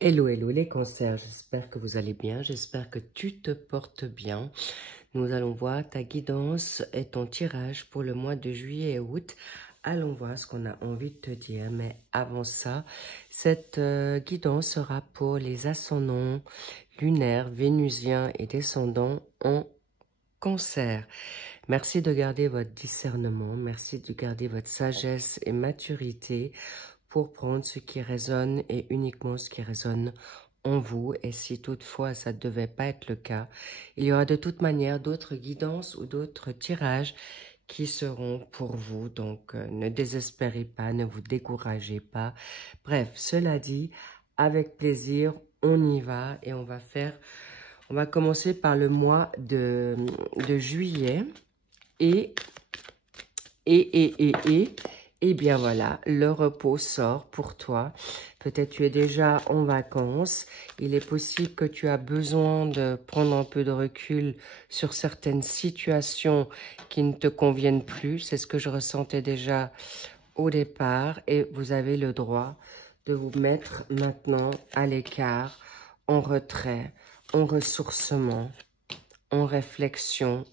Hello, hello les cancers, j'espère que vous allez bien, j'espère que tu te portes bien. Nous allons voir ta guidance et ton tirage pour le mois de juillet et août. Allons voir ce qu'on a envie de te dire, mais avant ça, cette guidance sera pour les ascendants lunaires, vénusiens et descendants en cancer. Merci de garder votre discernement, merci de garder votre sagesse et maturité pour prendre ce qui résonne et uniquement ce qui résonne en vous. Et si toutefois ça ne devait pas être le cas, il y aura de toute manière d'autres guidances ou d'autres tirages qui seront pour vous. Donc ne désespérez pas, ne vous découragez pas. Bref, cela dit, avec plaisir, on y va et on va commencer par le mois de juillet. Et bien voilà, le repos sort pour toi. Peut-être tu es déjà en vacances. Il est possible que tu as besoin de prendre un peu de recul sur certaines situations qui ne te conviennent plus. C'est ce que je ressentais déjà au départ. Et vous avez le droit de vous mettre maintenant à l'écart, en retrait, en ressourcement, en réflexion,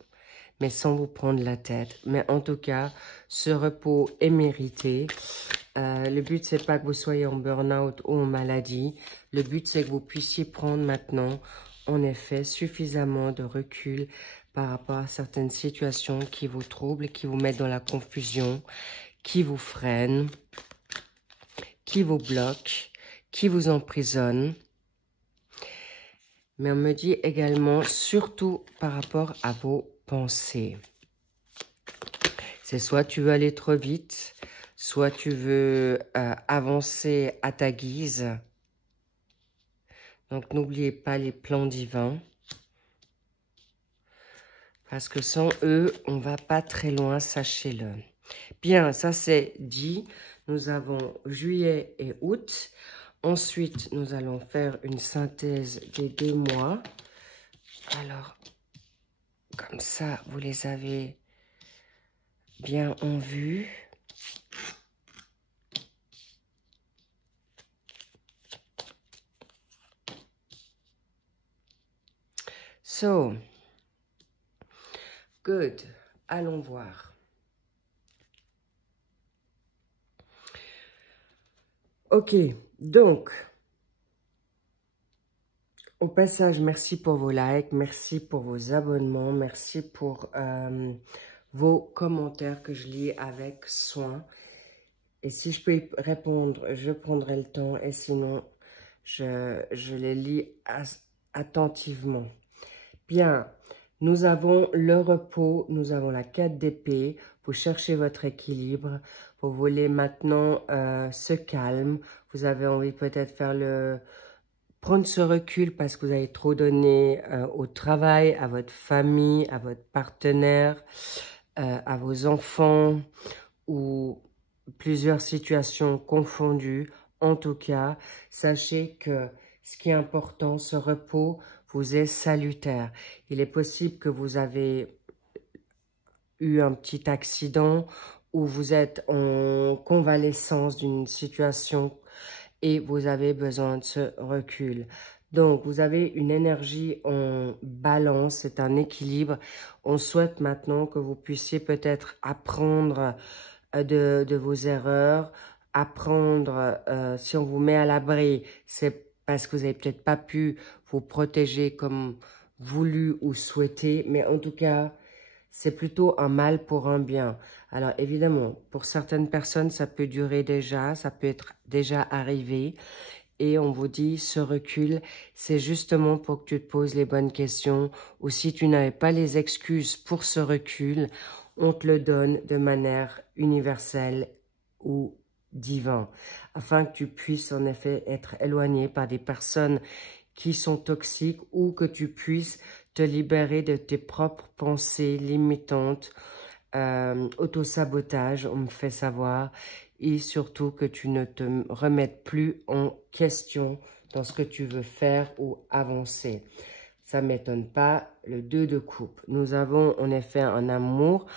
mais sans vous prendre la tête. Mais en tout cas, ce repos est mérité. Le but, c'est pas que vous soyez en burn-out ou en maladie. Le but, c'est que vous puissiez prendre maintenant, en effet, suffisamment de recul par rapport à certaines situations qui vous troublent, qui vous mettent dans la confusion, qui vous freinent, qui vous bloquent, qui vous emprisonnent. Mais on me dit également, surtout par rapport à vos pensées. C'est soit tu veux aller trop vite, soit tu veux avancer à ta guise. Donc n'oubliez pas les plans divins. Parce que sans eux, on ne va pas très loin, sachez-le. Bien, ça c'est dit. Nous avons juillet et août. Ensuite, nous allons faire une synthèse des 2 mois. Alors, comme ça, vous les avez bien en vue. So, good. Allons voir. Ok, donc, au passage, merci pour vos likes, merci pour vos abonnements, merci pour vos commentaires que je lis avec soin. Et si je peux y répondre, je prendrai le temps et sinon, je les lis attentivement. Bien, nous avons le repos, nous avons la 4 d'épée. Vous cherchez votre équilibre. Vous voulez maintenant ce calme. Vous avez envie peut-être prendre ce recul parce que vous avez trop donné au travail, à votre famille, à votre partenaire, à vos enfants ou plusieurs situations confondues. En tout cas, sachez que ce qui est important, ce repos, vous est salutaire. Il est possible que vous avez eu un petit accident ou vous êtes en convalescence d'une situation et vous avez besoin de ce recul. Donc, vous avez une énergie en balance, c'est un équilibre. On souhaite maintenant que vous puissiez peut-être apprendre de vos erreurs, apprendre, si on vous met à l'abri, c'est parce que vous n'avez peut-être pas pu vous protéger comme voulu ou souhaité, mais en tout cas, c'est plutôt un mal pour un bien. Alors évidemment, pour certaines personnes, ça peut durer déjà, ça peut être déjà arrivé. Et on vous dit, ce recul, c'est justement pour que tu te poses les bonnes questions. Ou si tu n'avais pas les excuses pour ce recul, on te le donne de manière universelle ou divine, afin que tu puisses en effet être éloigné par des personnes qui sont toxiques ou que tu puisses te libérer de tes propres pensées limitantes, autosabotage, on me fait savoir, et surtout que tu ne te remettes plus en question dans ce que tu veux faire ou avancer. Ça ne m'étonne pas, le 2 de coupe. Nous avons en effet un amour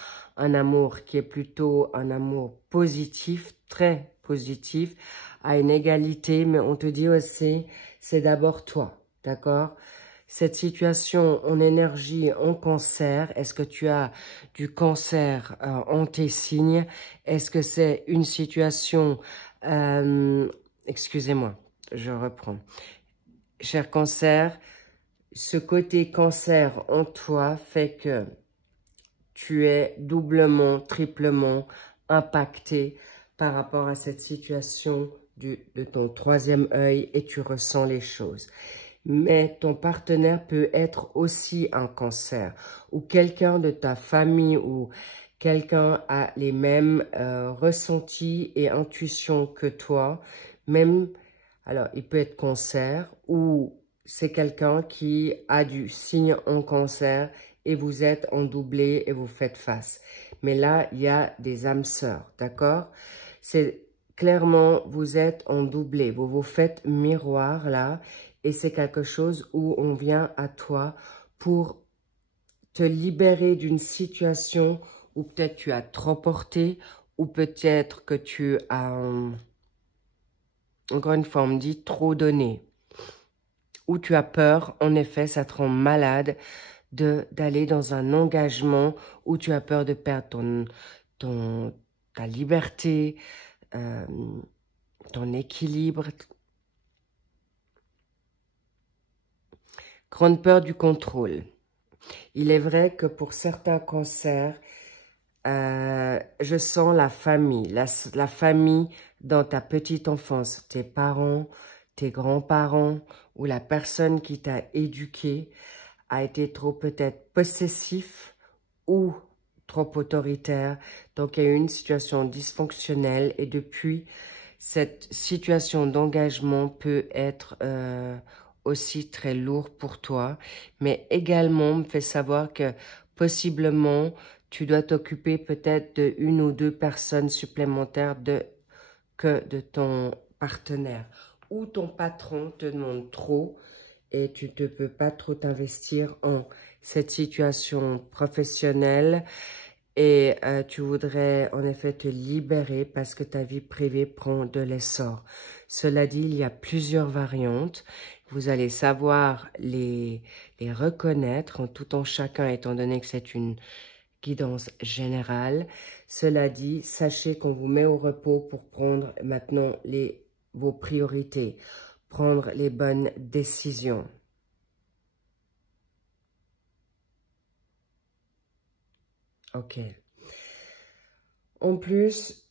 qui est plutôt un amour positif, très positif, à une égalité, mais on te dit aussi, c'est d'abord toi, d'accord? Cette situation en énergie, en cancer, est-ce que tu as du cancer en tes signes? Est-ce que c'est une situation... excusez-moi, je reprends. Cher cancer, ce côté cancer en toi fait que tu es doublement, triplement impacté par rapport à cette situation de ton troisième œil et tu ressens les choses. Mais ton partenaire peut être aussi un cancer ou quelqu'un de ta famille ou quelqu'un a les mêmes ressentis et intuitions que toi. Même, alors il peut être cancer ou c'est quelqu'un qui a du signe en cancer et vous êtes en doublé et vous faites face. Mais là, il y a des âmes sœurs, d'accord? C'est clairement, vous êtes en doublé, vous vous faites miroir là, et c'est quelque chose où on vient à toi pour te libérer d'une situation où peut-être tu as trop porté, ou peut-être que tu as, encore une fois, on me dit trop donné, ou tu as peur, en effet, ça te rend malade, d'aller dans un engagement où tu as peur de perdre ta liberté, ton équilibre. Grande peur du contrôle. Il est vrai que pour certains cancers, je sens la famille, la famille dans ta petite enfance, tes parents, tes grands-parents ou la personne qui t'a éduqué a été trop peut-être possessif ou trop autoritaire. Donc, il y a eu une situation dysfonctionnelle et depuis, cette situation d'engagement peut être aussi très lourde pour toi. Mais également, me fait savoir que possiblement, tu dois t'occuper peut-être de une ou deux personnes supplémentaires que de ton partenaire. Ou ton patron te demande trop et tu ne peux pas trop t'investir en cette situation professionnelle et tu voudrais en effet te libérer parce que ta vie privée prend de l'essor. Cela dit, il y a plusieurs variantes. Vous allez savoir les reconnaître en tout en chacun étant donné que c'est une guidance générale. Cela dit, sachez qu'on vous met au repos pour prendre maintenant vos priorités, prendre les bonnes décisions. Ok. En plus,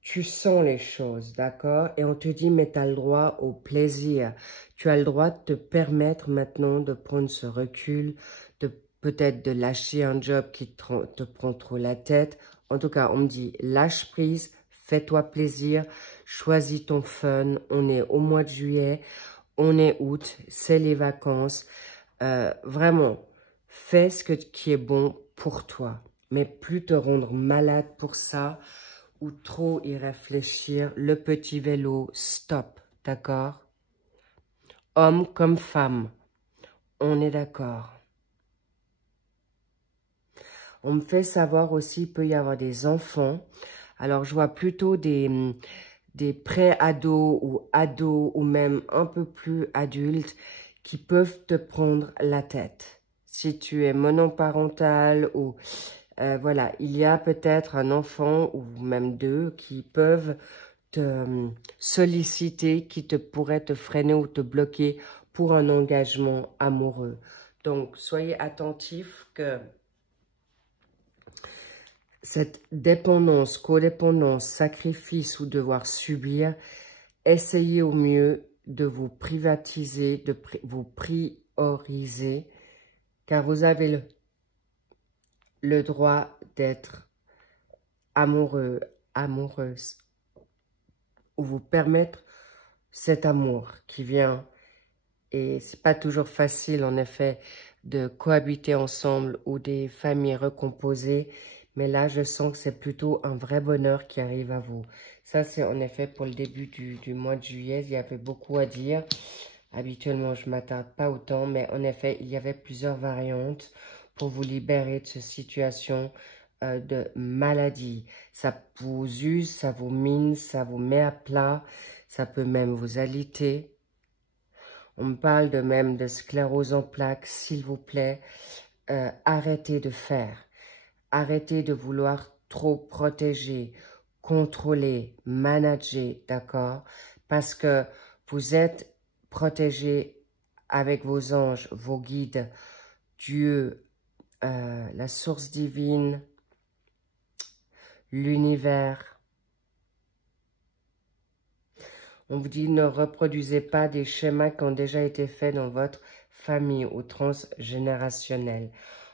tu sens les choses, d'accord? Et on te dit, mais tu as le droit au plaisir. Tu as le droit de te permettre maintenant de prendre ce recul, de peut-être de lâcher un job qui te prend trop la tête. En tout cas, on me dit, lâche prise, fais-toi plaisir, choisis ton fun. On est au mois de juillet, on est août, c'est les vacances. Vraiment, fais ce qui est bon pour toi. Mais plus te rendre malade pour ça ou trop y réfléchir. Le petit vélo, stop, d'accord? Homme comme femme, on est d'accord. On me fait savoir aussi qu'il peut y avoir des enfants. Alors, je vois plutôt des pré-ados ou ados ou même un peu plus adultes qui peuvent te prendre la tête. Si tu es monoparental ou... voilà, il y a peut-être un enfant ou même deux qui peuvent te solliciter, qui pourraient te freiner ou te bloquer pour un engagement amoureux. Donc, soyez attentifs que cette dépendance, codépendance, sacrifice ou devoir subir, essayez au mieux de vous privatiser, de vous prioriser, car vous avez le droit d'être amoureux, amoureuse, ou vous permettre cet amour qui vient. Et c'est pas toujours facile, en effet, de cohabiter ensemble ou des familles recomposées. Mais là, je sens que c'est plutôt un vrai bonheur qui arrive à vous. Ça, c'est en effet pour le début du mois de juillet. Il y avait beaucoup à dire. Habituellement, je ne m'attarde pas autant. Mais en effet, il y avait plusieurs variantes pour vous libérer de cette situation de maladie. Ça vous use, ça vous mine, ça vous met à plat. Ça peut même vous alité. On me parle même de sclérose en plaques. S'il vous plaît, arrêtez de faire. Arrêtez de vouloir trop protéger, contrôler, manager, d'accord? Parce que vous êtes protégé avec vos anges, vos guides, Dieu, la source divine, l'univers. On vous dit, ne reproduisez pas des schémas qui ont déjà été faits dans votre famille ou transgénérationnel.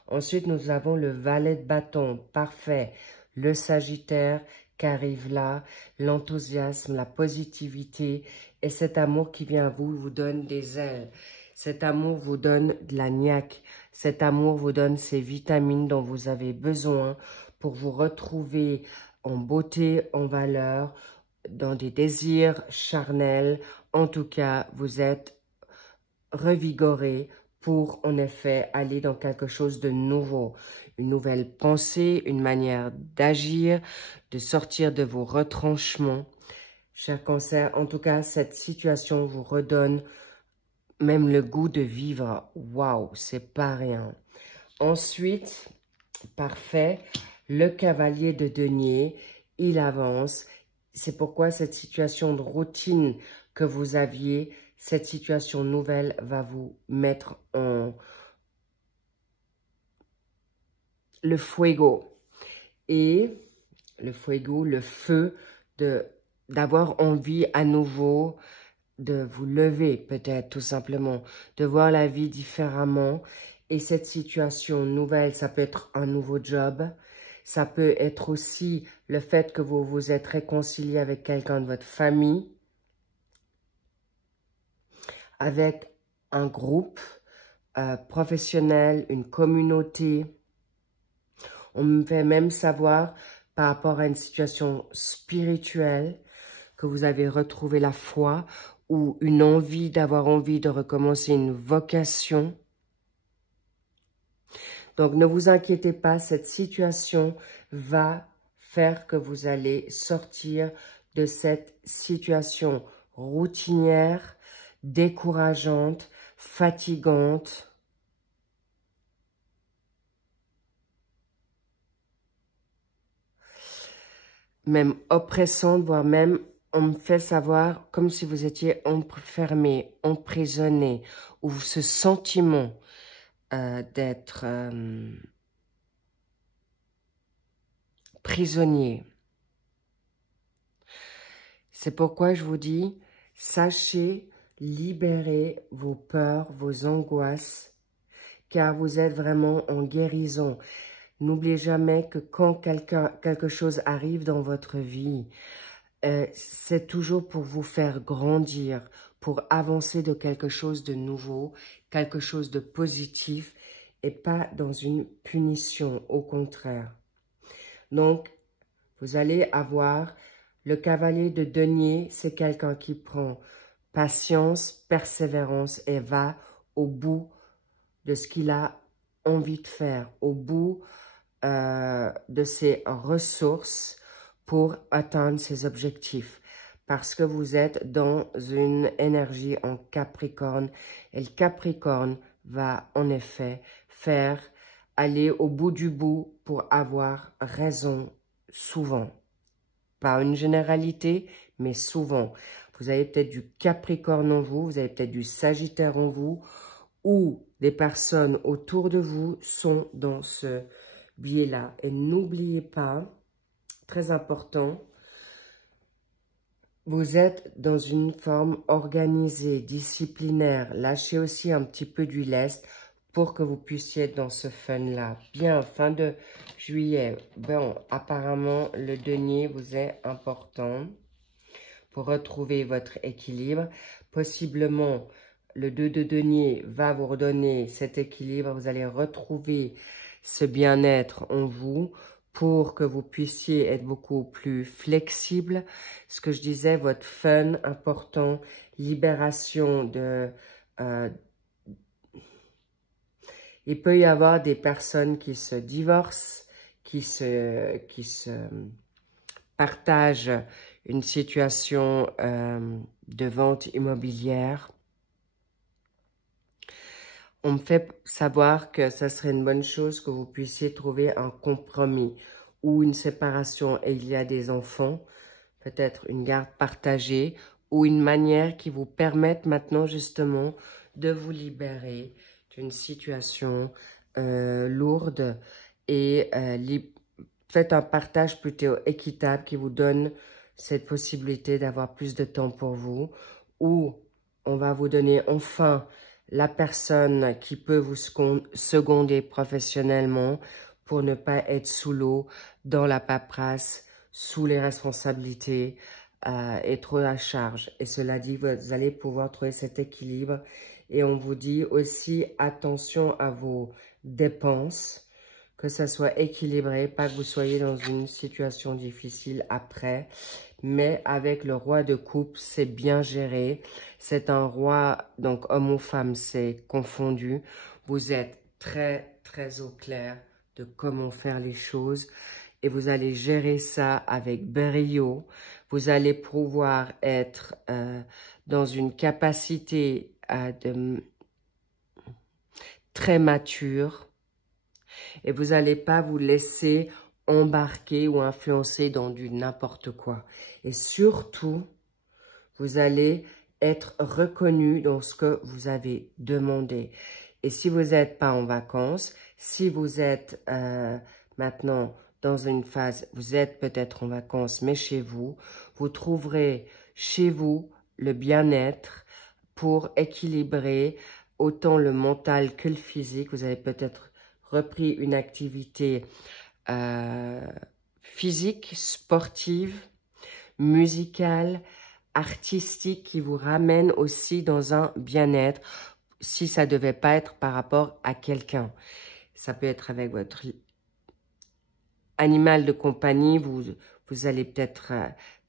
Ensuite, nous avons le valet de bâton, parfait, le Sagittaire qui arrive là, l'enthousiasme, la positivité et cet amour qui vient à vous, vous donne des ailes. Cet amour vous donne de la niaque. Cet amour vous donne ces vitamines dont vous avez besoin pour vous retrouver en beauté, en valeur, dans des désirs charnels. En tout cas, vous êtes revigoré pour, en effet, aller dans quelque chose de nouveau. Une nouvelle pensée, une manière d'agir, de sortir de vos retranchements. Cher Cancer, en tout cas, cette situation vous redonne même le goût de vivre. Waouh, c'est pas rien. Ensuite, parfait, le cavalier de denier, il avance. C'est pourquoi cette situation de routine que vous aviez, cette situation nouvelle va vous mettre en le fuego. Et le fuego, le feu, d'avoir envie à nouveau de vous lever peut-être tout simplement, de voir la vie différemment. Et cette situation nouvelle, ça peut être un nouveau job, ça peut être aussi le fait que vous vous êtes réconcilié avec quelqu'un de votre famille, avec un groupe professionnel, une communauté. On me fait même savoir par rapport à une situation spirituelle que vous avez retrouvé la foi ou une envie d'avoir envie de recommencer une vocation. Donc, ne vous inquiétez pas, cette situation va faire que vous allez sortir de cette situation routinière, décourageante, fatigante. Même oppressante, voire même, on me fait savoir comme si vous étiez enfermé, emprisonné, ou ce sentiment d'être prisonnier. C'est pourquoi je vous dis, sachez libérer vos peurs, vos angoisses, car vous êtes vraiment en guérison. N'oubliez jamais que quand quelque chose arrive dans votre vie, c'est toujours pour vous faire grandir, pour avancer de quelque chose de nouveau, quelque chose de positif et pas dans une punition, au contraire. Donc, vous allez avoir le cavalier de denier, c'est quelqu'un qui prend patience, persévérance et va au bout de ce qu'il a envie de faire, au bout de ses ressources pour atteindre ses objectifs. Parce que vous êtes dans une énergie en Capricorne. Et le Capricorne va en effet faire aller au bout du bout pour avoir raison souvent. Pas une généralité, mais souvent. Vous avez peut-être du Capricorne en vous, vous avez peut-être du Sagittaire en vous, ou des personnes autour de vous sont dans ce biais-là. Et n'oubliez pas, très important, vous êtes dans une forme organisée, disciplinaire. Lâchez aussi un petit peu du lest pour que vous puissiez être dans ce fun-là. Bien, fin de juillet. Bon, apparemment, le denier vous est important pour retrouver votre équilibre. Possiblement, le 2 de denier va vous redonner cet équilibre. Vous allez retrouver ce bien-être en vous pour que vous puissiez être beaucoup plus flexible. Ce que je disais, votre fun important, libération de... il peut y avoir des personnes qui se divorcent, qui se partagent une situation de vente immobilière. On me fait savoir que ça serait une bonne chose que vous puissiez trouver un compromis ou une séparation et il y a des enfants, peut-être une garde partagée ou une manière qui vous permette maintenant justement de vous libérer d'une situation lourde et faites un partage plutôt équitable qui vous donne cette possibilité d'avoir plus de temps pour vous, ou on va vous donner enfin la personne qui peut vous seconder professionnellement pour ne pas être sous l'eau, dans la paperasse, sous les responsabilités et trop à charge. Et cela dit, vous allez pouvoir trouver cet équilibre. Et on vous dit aussi attention à vos dépenses, que ça soit équilibré, pas que vous soyez dans une situation difficile après. Mais avec le roi de coupe, c'est bien géré. C'est un roi, donc homme ou femme, c'est confondu. Vous êtes très, très au clair de comment faire les choses. Et vous allez gérer ça avec brio. Vous allez pouvoir être dans une capacité très mature. Et vous n'allez pas vous laisser embarquer ou influencer dans du n'importe quoi. Et surtout, vous allez être reconnu dans ce que vous avez demandé. Et si vous n'êtes pas en vacances, si vous êtes maintenant dans une phase, vous êtes peut-être en vacances, mais chez vous, vous trouverez chez vous le bien-être pour équilibrer autant le mental que le physique. Vous avez peut-être repris une activité physique, sportive, musicale, artistique qui vous ramène aussi dans un bien-être si ça ne devait pas être par rapport à quelqu'un. Ça peut être avec votre animal de compagnie, vous allez peut-être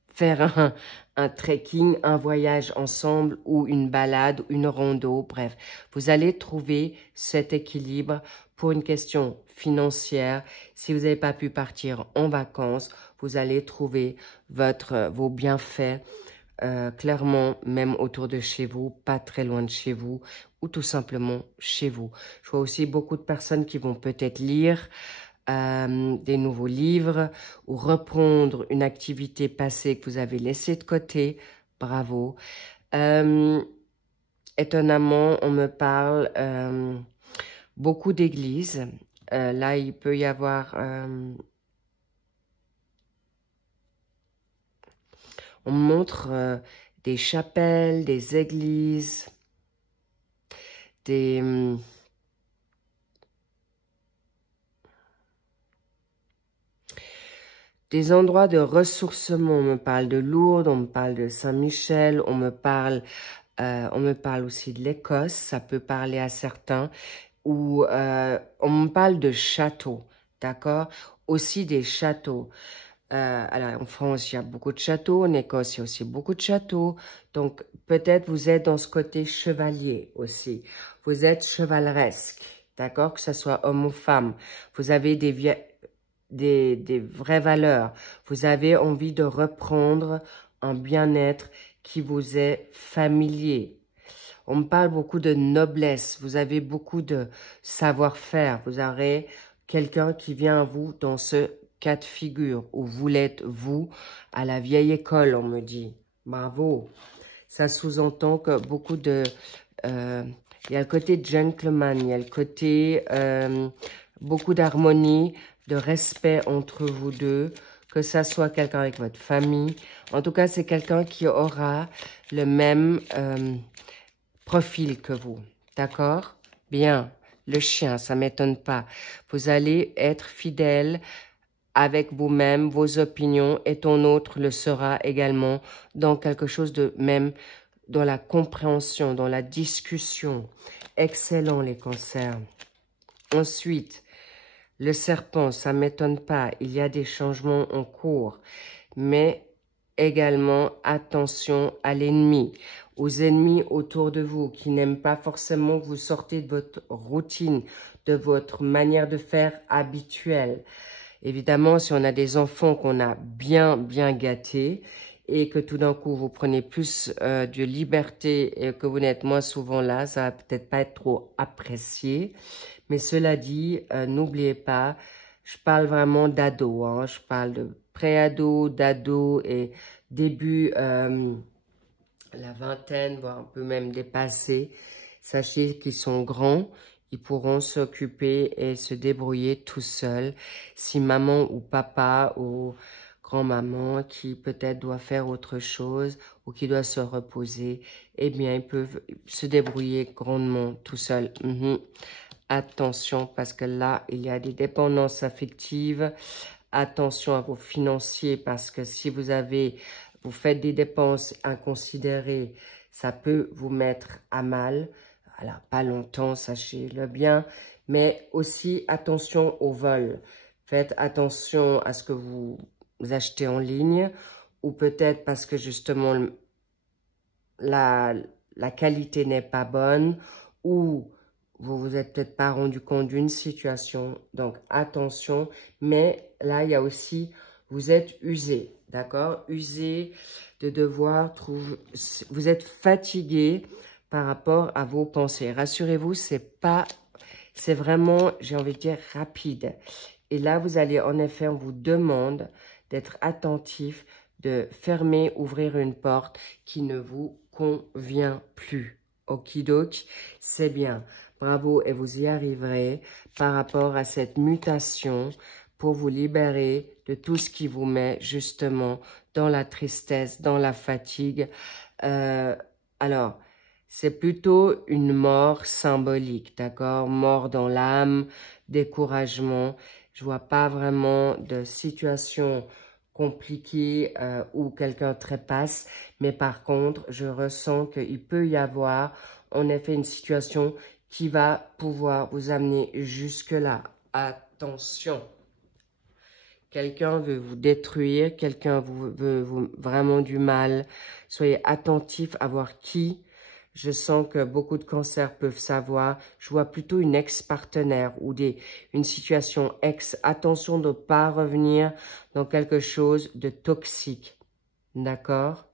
faire un trekking, un voyage ensemble ou une balade, une rando, bref. Vous allez trouver cet équilibre pour une question financière. Si vous n'avez pas pu partir en vacances, vous allez trouver vos bienfaits clairement, même autour de chez vous, pas très loin de chez vous, ou tout simplement chez vous. Je vois aussi beaucoup de personnes qui vont peut-être lire des nouveaux livres ou reprendre une activité passée que vous avez laissée de côté. Bravo. Étonnamment, on me parle beaucoup d'églises. Là, il peut y avoir... on montre des chapelles, des églises, des endroits de ressourcement. On me parle de Lourdes, on me parle de Saint-Michel, on me parle aussi de l'Écosse, ça peut parler à certains, ou on me parle de châteaux, d'accord? Aussi des châteaux. Alors, en France, il y a beaucoup de châteaux. En Écosse, il y a aussi beaucoup de châteaux. Donc, peut-être vous êtes dans ce côté chevalier aussi. Vous êtes chevaleresque, d'accord? Que ce soit homme ou femme. Vous avez des vraies valeurs. Vous avez envie de reprendre un bien-être qui vous est familier. On me parle beaucoup de noblesse. Vous avez beaucoup de savoir-faire. Vous aurez quelqu'un qui vient à vous dans ce cas de figure où vous l'êtes, vous, à la vieille école, on me dit. Bravo. Ça sous-entend que beaucoup de... il y a le côté gentleman, il y a le côté beaucoup d'harmonie, de respect entre vous deux, que ça soit quelqu'un avec votre famille. En tout cas, c'est quelqu'un qui aura le même profil que vous. D'accord? Bien. Le chien, ça ne m'étonne pas. Vous allez être fidèle avec vous-même, vos opinions, et ton autre le sera également dans quelque chose de même, dans la compréhension, dans la discussion. Excellent, les cancers. Ensuite, le serpent, ça ne m'étonne pas. Il y a des changements en cours, mais également attention à l'ennemi, aux ennemis autour de vous qui n'aiment pas forcément que vous sortez de votre routine, de votre manière de faire habituelle. Évidemment, si on a des enfants qu'on a bien gâtés, et que tout d'un coup, vous prenez plus de liberté et que vous n'êtes moins souvent là, ça va peut-être pas être trop apprécié. Mais cela dit, n'oubliez pas, je parle vraiment d'ado, hein, je parle de pré-ado, d'ado et début la vingtaine, voire un peu même dépassé. Sachez qu'ils sont grands, ils pourront s'occuper et se débrouiller tout seuls. Si maman ou papa ou grand-maman qui peut-être doit faire autre chose ou qui doit se reposer, eh bien, ils peuvent se débrouiller grandement tout seuls. Attention, parce que là, il y a des dépendances affectives. Attention à vos financiers, parce que si vous faites des dépenses inconsidérées, ça peut vous mettre à mal. Alors, pas longtemps, sachez-le bien. Mais aussi, attention au vol. Faites attention à ce que vous achetez en ligne. Ou peut-être parce que justement, la qualité n'est pas bonne. Ou vous vous êtes peut-être pas rendu compte d'une situation. Donc, attention. Mais là, il y a aussi, vous êtes usé. D'accord? Usé de devoir trouver... Vous êtes fatigué par rapport à vos pensées. Rassurez-vous, c'est vraiment, j'ai envie de dire, rapide. Et là, vous allez, en effet, on vous demande d'être attentif, de fermer, ouvrir une porte qui ne vous convient plus. Okidoki, c'est bien. Bravo et vous y arriverez par rapport à cette mutation pour vous libérer de tout ce qui vous met justement dans la tristesse, dans la fatigue. Alors, c'est plutôt une mort symbolique, d'accord? Mort dans l'âme, découragement. Je vois pas vraiment de situation compliquée où quelqu'un trépasse, mais par contre, je ressens qu'il peut y avoir en effet une situation qui va pouvoir vous amener jusque-là. Attention! Quelqu'un veut vous détruire, quelqu'un veut vous vraiment du mal. Soyez attentif à voir qui. Je sens que beaucoup de cancers peuvent savoir. Je vois plutôt une ex-partenaire ou une situation ex. Attention de ne pas revenir dans quelque chose de toxique. D'accord?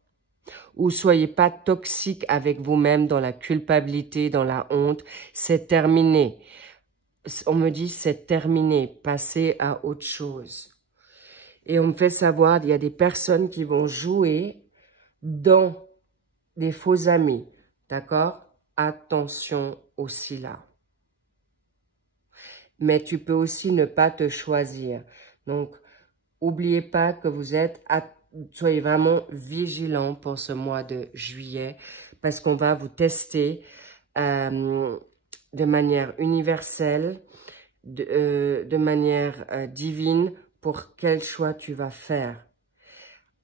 Ou soyez pas toxique avec vous-même dans la culpabilité, dans la honte. C'est terminé. On me dit c'est terminé. Passez à autre chose. Et on me fait savoir, il y a des personnes qui vont jouer dans des faux amis. D'accord? Attention aussi là. Mais tu peux aussi ne pas te choisir. Donc, n'oubliez pas que soyez vraiment vigilant pour ce mois de juillet parce qu'on va vous tester de manière universelle, de manière divine pour quel choix tu vas faire.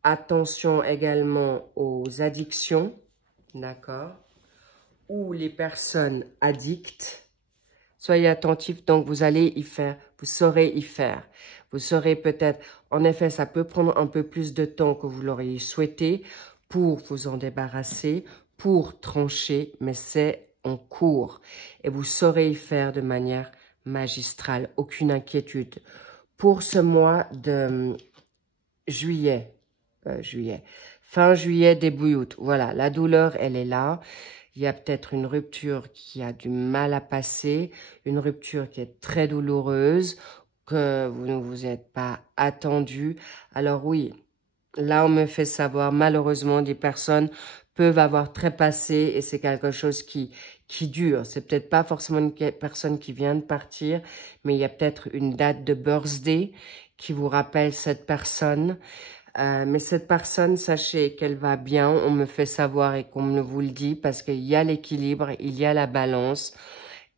Attention également aux addictions, d'accord? Ou les personnes addictes. Soyez attentifs, donc vous allez y faire, vous saurez y faire. Vous saurez peut-être, en effet, ça peut prendre un peu plus de temps que vous l'auriez souhaité pour vous en débarrasser, pour trancher, mais c'est en cours. Et vous saurez y faire de manière magistrale, aucune inquiétude. Pour ce mois de juillet, fin juillet, début août, voilà, la douleur, elle est là. Il y a peut-être une rupture qui a du mal à passer, une rupture qui est très douloureuse, que vous ne vous êtes pas attendu. Alors oui, là on me fait savoir, malheureusement, des personnes peuvent avoir trépassé et c'est quelque chose qui dure. C'est peut-être pas forcément une personne qui vient de partir, mais il y a peut-être une date de birthday qui vous rappelle cette personne. Mais cette personne, sachez qu'elle va bien, on me fait savoir et qu'on me vous le dit parce qu'il y a l'équilibre, il y a la balance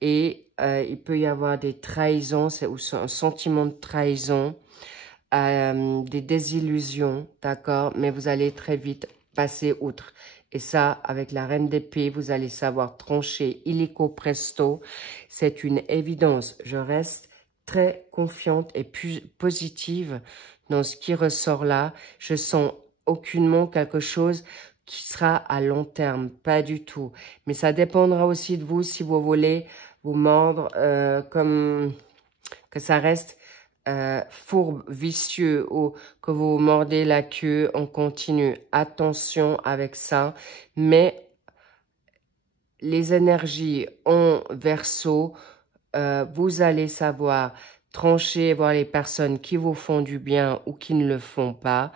et il peut y avoir des trahisons, ou un sentiment de trahison, des désillusions, d'accord? Mais vous allez très vite passer outre. Et ça, avec la reine d'épée, vous allez savoir trancher illico presto. C'est une évidence. Je reste très confiante et positive dans ce qui ressort là. Je sens aucunement quelque chose qui sera à long terme, pas du tout. Mais ça dépendra aussi de vous si vous voulez vous mordre, comme que ça reste fourbe, vicieux ou que vous mordez la queue, on continue. Attention avec ça. Mais les énergies en Verseau, vous allez savoir trancher, voir les personnes qui vous font du bien ou qui ne le font pas.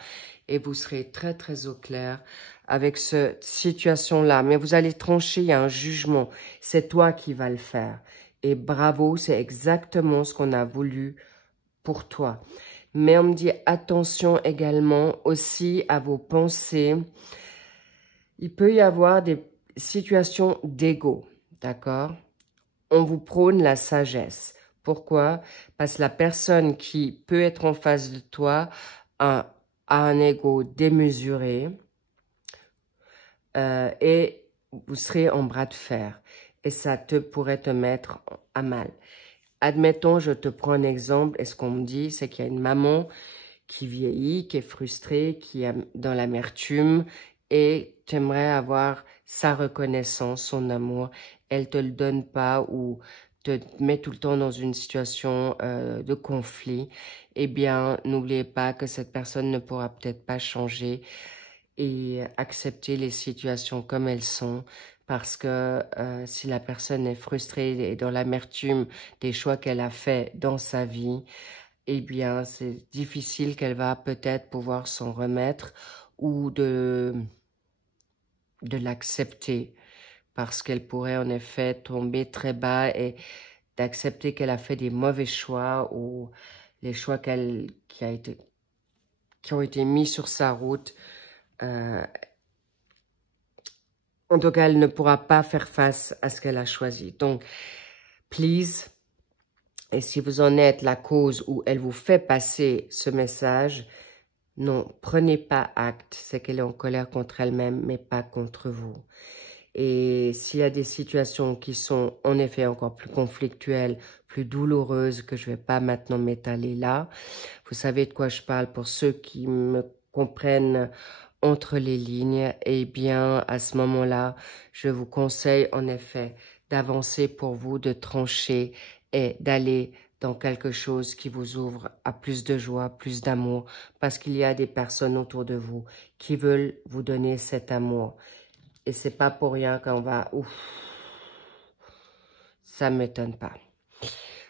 Et vous serez très, très au clair avec cette situation-là. Mais vous allez trancher, il y a un jugement. C'est toi qui vas le faire. Et bravo, c'est exactement ce qu'on a voulu pour toi. Mais on me dit attention également aussi à vos pensées. Il peut y avoir des situations d'ego, d'accord? On vous prône la sagesse. Pourquoi? Parce que la personne qui peut être en face de toi a un ego démesuré et vous serez en bras de fer. Et ça pourrait te mettre à mal. Admettons, je te prends un exemple, et ce qu'on me dit, c'est qu'il y a une maman qui vieillit, qui est frustrée, qui est dans l'amertume, et tu aimerais avoir sa reconnaissance, son amour. Elle ne te le donne pas ou te met tout le temps dans une situation de conflit. Eh bien, n'oubliez pas que cette personne ne pourra peut-être pas changer et accepter les situations comme elles sont. Parce que si la personne est frustrée et dans l'amertume des choix qu'elle a fait dans sa vie, eh bien, c'est difficile qu'elle va peut-être pouvoir s'en remettre ou de l'accepter. Parce qu'elle pourrait en effet tomber très bas et d'accepter qu'elle a fait des mauvais choix ou les choix qui ont été mis sur sa route. En tout cas, elle ne pourra pas faire face à ce qu'elle a choisi. Donc, please, et si vous en êtes la cause où elle vous fait passer ce message, non, prenez pas acte. C'est qu'elle est en colère contre elle-même, mais pas contre vous. Et s'il y a des situations qui sont en effet encore plus conflictuelles, plus douloureuses, que je ne vais pas maintenant m'étaler là, vous savez de quoi je parle pour ceux qui me comprennent entre les lignes, eh bien, à ce moment-là, je vous conseille en effet d'avancer pour vous, de trancher et d'aller dans quelque chose qui vous ouvre à plus de joie, plus d'amour, parce qu'il y a des personnes autour de vous qui veulent vous donner cet amour. Et c'est pas pour rien qu'on va... Ouf, ça ne m'étonne pas.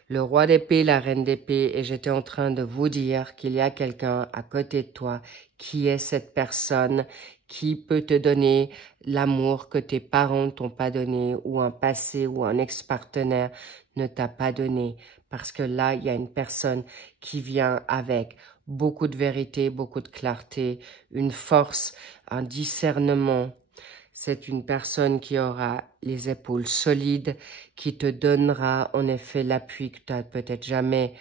Le roi d'épée, la reine d'épée, et j'étais en train de vous dire qu'il y a quelqu'un à côté de toi qui est cette personne qui peut te donner l'amour que tes parents ne t'ont pas donné ou un passé ou un ex-partenaire ne t'a pas donné. Parce que là, il y a une personne qui vient avec beaucoup de vérité, beaucoup de clarté, une force, un discernement. C'est une personne qui aura les épaules solides, qui te donnera en effet l'appui que tu n'as peut-être jamais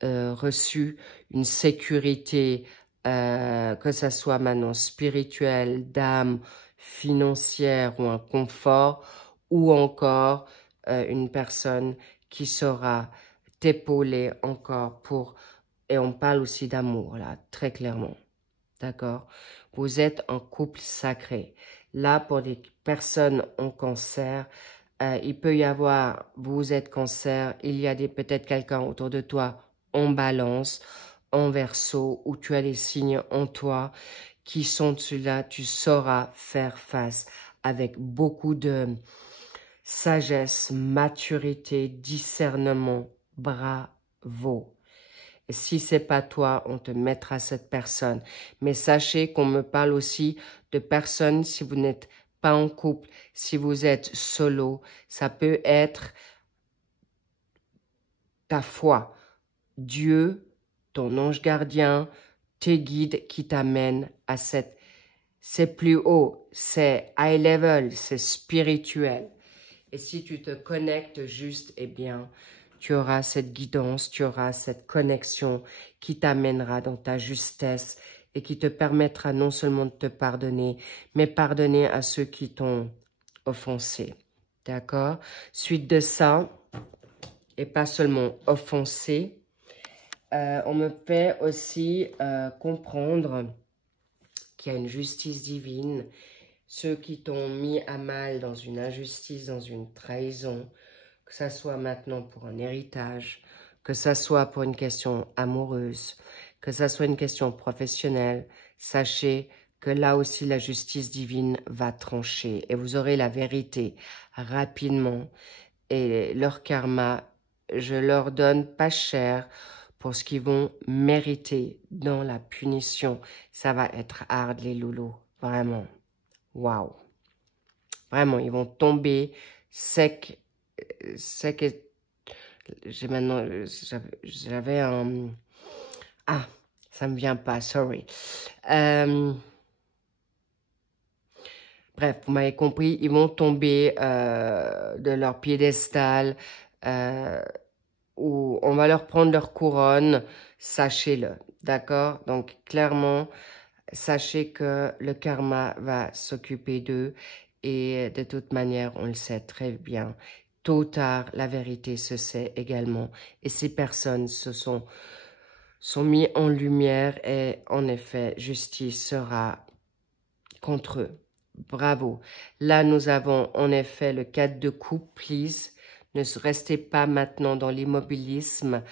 reçu, une sécurité, que ce soit maintenant spirituelle, d'âme, financière ou un confort, ou encore une personne qui saura t'épauler encore pour... Et on parle aussi d'amour, là, très clairement. D'accord? Vous êtes un couple sacré. Là, pour des personnes en cancer, il peut y avoir, vous êtes cancer, il y a peut-être quelqu'un autour de toi en balance, en verseau, où tu as les signes en toi qui sont ceux-là, tu sauras faire face avec beaucoup de sagesse, maturité, discernement. Bravo. Et si c'est pas toi, on te mettra cette personne. Mais sachez qu'on me parle aussi de personnes, si vous n'êtes pas en couple, si vous êtes solo, ça peut être ta foi. Dieu, ton ange gardien, tes guides qui t'amènent à cette... C'est plus haut, c'est high level, c'est spirituel. Et si tu te connectes juste, eh bien, tu auras cette guidance, tu auras cette connexion qui t'amènera dans ta justesse et qui te permettra non seulement de te pardonner, mais pardonner à ceux qui t'ont offensé. D'accord? Suite de ça, et pas seulement offensé, on me fait aussi comprendre qu'il y a une justice divine. Ceux qui t'ont mis à mal dans une injustice, dans une trahison, que ça soit maintenant pour un héritage, que ça soit pour une question amoureuse, que ça soit une question professionnelle, sachez que là aussi la justice divine va trancher et vous aurez la vérité rapidement et leur karma, je leur donne pas cher pour ce qu'ils vont mériter dans la punition. Ça va être hard les loulous, vraiment. Waouh. Vraiment, ils vont tomber sec et... J'ai maintenant... J'avais un... Ah, ça me vient pas, sorry. Bref, vous m'avez compris, ils vont tomber de leur piédestal, où on va leur prendre leur couronne, sachez-le, d'accord? Donc, clairement, sachez que le karma va s'occuper d'eux et de toute manière, on le sait très bien. Tôt ou tard, la vérité se sait également et ces personnes sont mis en lumière et en effet, justice sera contre eux. Bravo. Là, nous avons en effet le 4 de coupe, please. Ne restez pas maintenant dans l'immobilisme,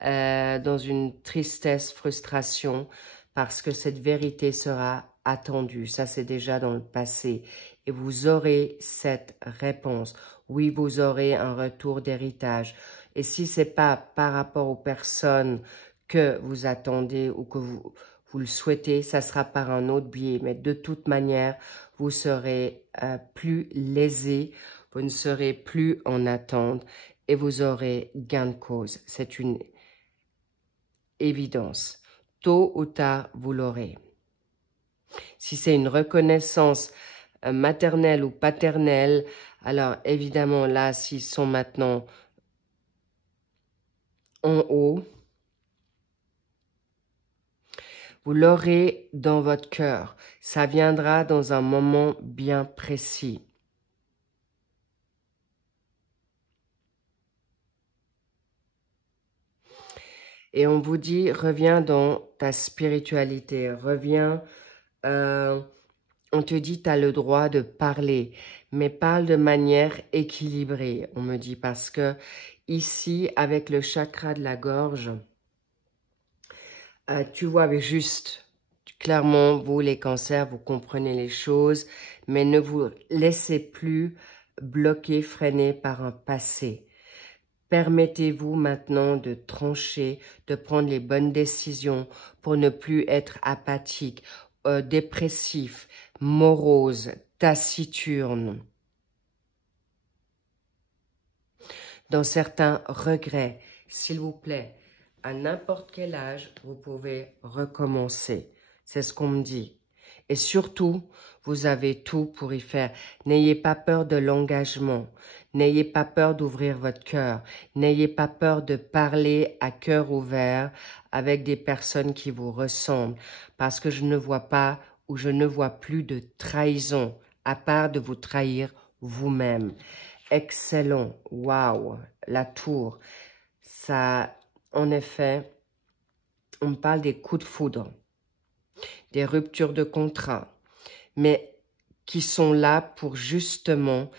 dans une tristesse, frustration, parce que cette vérité sera attendue. Ça, c'est déjà dans le passé. Et vous aurez cette réponse. Oui, vous aurez un retour d'héritage. Et si ce n'est pas par rapport aux personnes que vous attendez ou que vous le souhaitez, ça sera par un autre biais. Mais de toute manière, vous serez plus lésé, vous ne serez plus en attente et vous aurez gain de cause. C'est une évidence. Tôt ou tard, vous l'aurez. Si c'est une reconnaissance maternelle ou paternelle, alors évidemment là, s'ils sont maintenant en haut, vous l'aurez dans votre cœur. Ça viendra dans un moment bien précis. Et on vous dit, reviens dans ta spiritualité, reviens, on te dit, tu as le droit de parler, mais parle de manière équilibrée, on me dit, parce que ici, avec le chakra de la gorge, tu vois juste, clairement, vous les cancers, vous comprenez les choses, mais ne vous laissez plus bloquer, freiner par un passé. Permettez-vous maintenant de trancher, de prendre les bonnes décisions pour ne plus être apathique, dépressif, morose, taciturne. Dans certains regrets, s'il vous plaît, à n'importe quel âge, vous pouvez recommencer. C'est ce qu'on me dit. Et surtout, vous avez tout pour y faire. N'ayez pas peur de l'engagement. N'ayez pas peur d'ouvrir votre cœur. N'ayez pas peur de parler à cœur ouvert avec des personnes qui vous ressemblent. Parce que je ne vois pas ou je ne vois plus de trahison, à part de vous trahir vous-même. Excellent. Waouh. La tour. Ça, en effet, on me parle des coups de foudre, des ruptures de contrat, mais qui sont là pour justement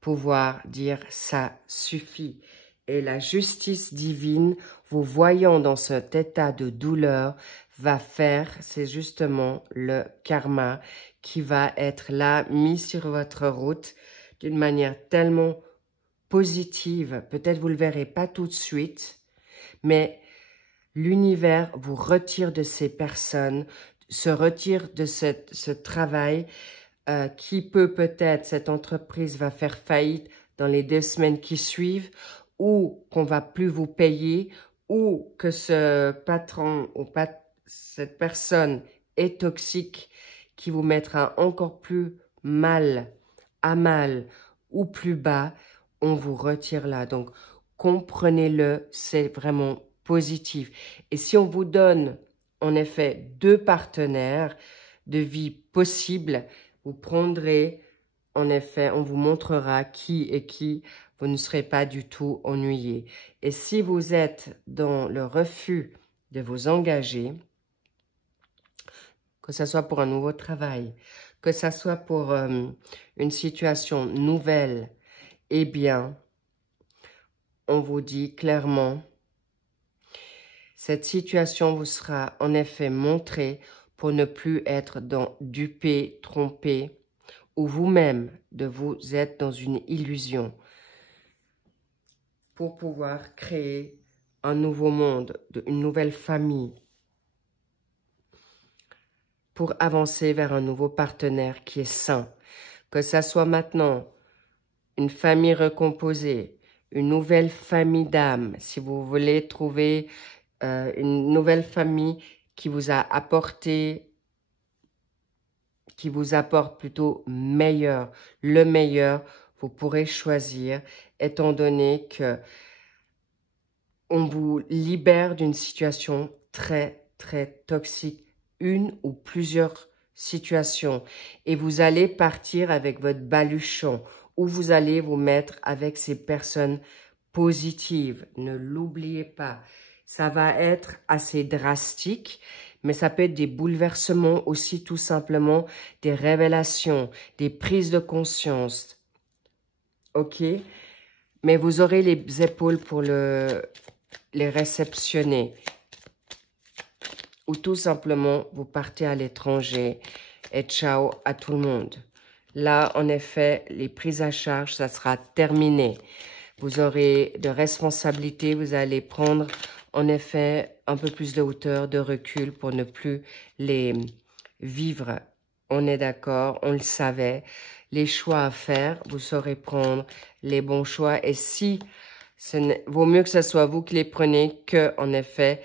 pouvoir dire ça suffit. Et la justice divine, vous voyant dans cet état de douleur, va faire, c'est justement le karma qui va être là, mis sur votre route d'une manière tellement positive. Peut-être vous ne le verrez pas tout de suite, mais l'univers vous retire de ces personnes, se retire de ce travail qui peut-être, cette entreprise va faire faillite dans les 2 semaines qui suivent, ou qu'on va plus vous payer, ou que ce patron ou cette personne est toxique qui vous mettra encore plus mal, à mal ou plus bas, on vous retire là. Donc, comprenez-le, c'est vraiment positif. Et si on vous donne, en effet, 2 partenaires de vie possibles, vous prendrez, en effet, on vous montrera qui est qui, vous ne serez pas du tout ennuyé. Et si vous êtes dans le refus de vous engager, que ce soit pour un nouveau travail, que ce soit pour une situation nouvelle, eh bien, on vous dit clairement Cette situation vous sera en effet montrée pour ne plus être dupé, trompé, ou vous-même de vous être dans une illusion, pour pouvoir créer un nouveau monde, une nouvelle famille, pour avancer vers un nouveau partenaire qui est sain. Que ça soit maintenant une famille recomposée, une nouvelle famille d'âme, si vous voulez trouver une nouvelle famille qui vous a apporté, qui vous apporte plutôt le meilleur, vous pourrez choisir, étant donné que on vous libère d'une situation très, très toxique, une ou plusieurs situations, et vous allez partir avec votre baluchon, ou vous allez vous mettre avec ces personnes positives. Ne l'oubliez pas, ça va être assez drastique, mais ça peut être des bouleversements aussi, tout simplement, des révélations, des prises de conscience. Ok? Mais vous aurez les épaules pour les réceptionner. Ou tout simplement, vous partez à l'étranger et ciao à tout le monde. Là, en effet, les prises à charge, ça sera terminé. Vous aurez de responsabilités, vous allez prendre en effet un peu plus de hauteur, de recul pour ne plus les vivre. On est d'accord, on le savait. Les choix à faire, vous saurez prendre les bons choix. Et si, vaut mieux que ce soit vous qui les prenez que, en effet,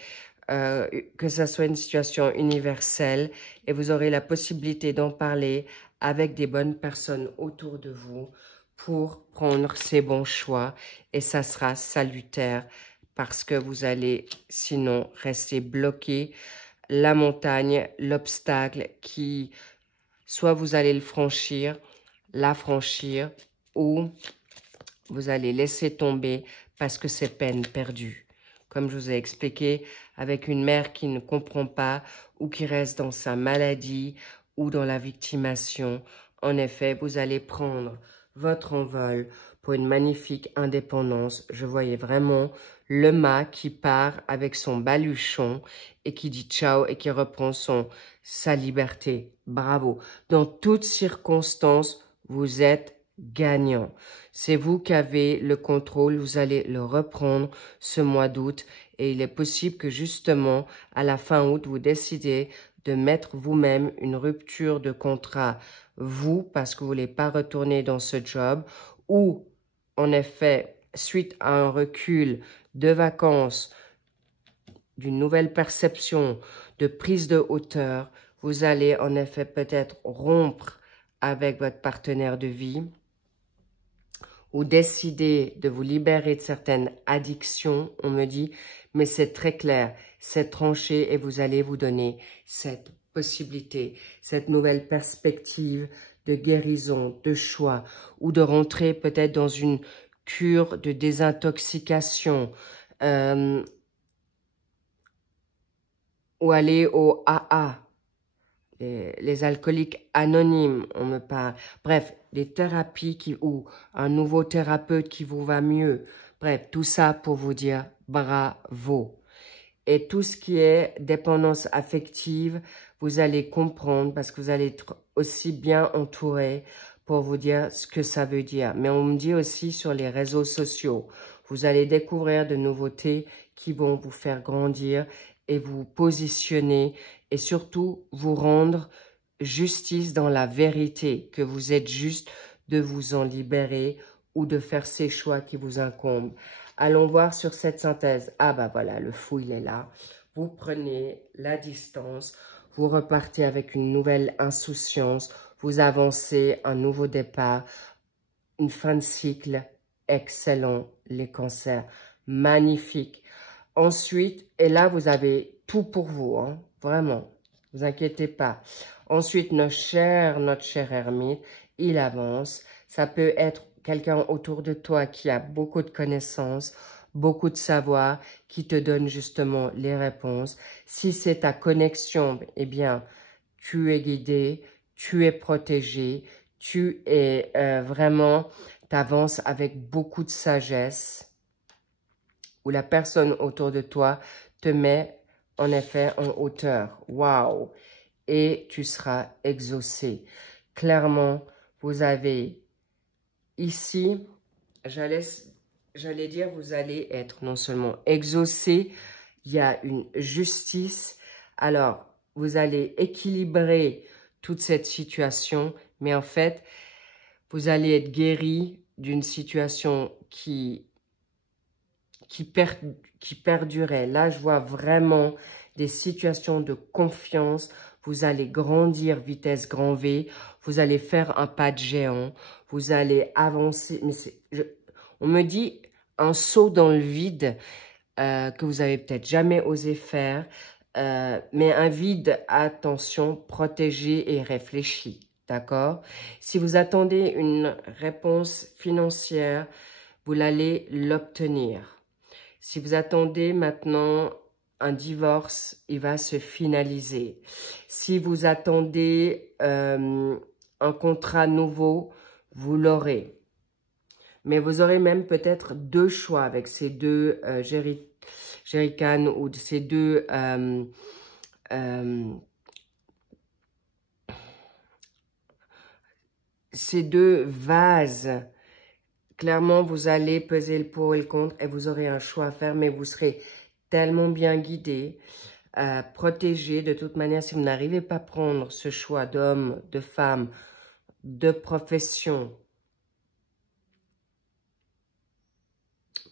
que ce soit une situation universelle. Et vous aurez la possibilité d'en parler avec des bonnes personnes autour de vous pour prendre ces bons choix. Et ça sera salutaire parce que vous allez sinon rester bloqué. La montagne, l'obstacle qui, soit vous allez le franchir, la franchir, ou vous allez laisser tomber parce que c'est peine perdue. Comme je vous ai expliqué, avec une mère qui ne comprend pas ou qui reste dans sa maladie ou dans la victimation, en effet, vous allez prendre votre envol pour une magnifique indépendance. Je voyais vraiment le mât qui part avec son baluchon et qui dit ciao et qui reprend sa liberté. Bravo. Dans toutes circonstances, vous êtes gagnant. C'est vous qui avez le contrôle. Vous allez le reprendre ce mois d'août et il est possible que justement, à la fin août, vous décidez de mettre vous-même une rupture de contrat, vous, parce que vous ne voulez pas retourner dans ce job, ou, en effet, suite à un recul de vacances, d'une nouvelle perception, de prise de hauteur, vous allez en effet peut-être rompre avec votre partenaire de vie, ou décider de vous libérer de certaines addictions, on me dit, mais c'est très clair, c'est tranché et vous allez vous donner cette possibilité, cette nouvelle perspective de guérison, de choix, ou de rentrer peut-être dans une cure de désintoxication, ou aller au AA, les alcooliques anonymes, on me parle. Bref, des thérapies ou un nouveau thérapeute qui vous va mieux. Bref, tout ça pour vous dire bravo. Et tout ce qui est dépendance affective, vous allez comprendre parce que vous allez être aussi bien entouré pour vous dire ce que ça veut dire. Mais on me dit aussi sur les réseaux sociaux, vous allez découvrir de nouveautés qui vont vous faire grandir et vous positionner et surtout vous rendre justice dans la vérité, que vous êtes juste de vous en libérer ou de faire ces choix qui vous incombent. Allons voir sur cette synthèse. Ah bah voilà, le fou il est là. Vous prenez la distance, vous repartez avec une nouvelle insouciance, vous avancez un nouveau départ, une fin de cycle excellent, les cancers, magnifique. Ensuite, et là, vous avez tout pour vous, hein, vraiment, vous inquiétez pas. Ensuite, notre cher ermite, il avance. Ça peut être quelqu'un autour de toi qui a beaucoup de connaissances, beaucoup de savoir, qui te donne justement les réponses. Si c'est ta connexion, eh bien, tu es guidé, tu es protégé, tu es vraiment, tu avances avec beaucoup de sagesse, où la personne autour de toi te met en effet en hauteur. Waouh! Et tu seras exaucé. Clairement, vous avez ici, j'allais dire, vous allez être non seulement exaucé, il y a une justice. Alors, vous allez équilibrer toute cette situation, mais en fait, vous allez être guéri d'une situation qui perdurait. Là, je vois vraiment des situations de confiance. Vous allez grandir vitesse grand V. Vous allez faire un pas de géant. Vous allez avancer. Mais on me dit un saut dans le vide que vous avez peut-être jamais osé faire. Mais un vide, attention, protégé et réfléchi. D'accord? Si vous attendez une réponse financière, vous allez l'obtenir. Si vous attendez maintenant un divorce, il va se finaliser. Si vous attendez un contrat nouveau, vous l'aurez. Mais vous aurez même peut-être deux choix avec ces deux jerrycans ou ces deux vases. Clairement, vous allez peser le pour et le contre et vous aurez un choix à faire, mais vous serez tellement bien guidé, protégé. De toute manière, si vous n'arrivez pas à prendre ce choix d'homme, de femme, de profession,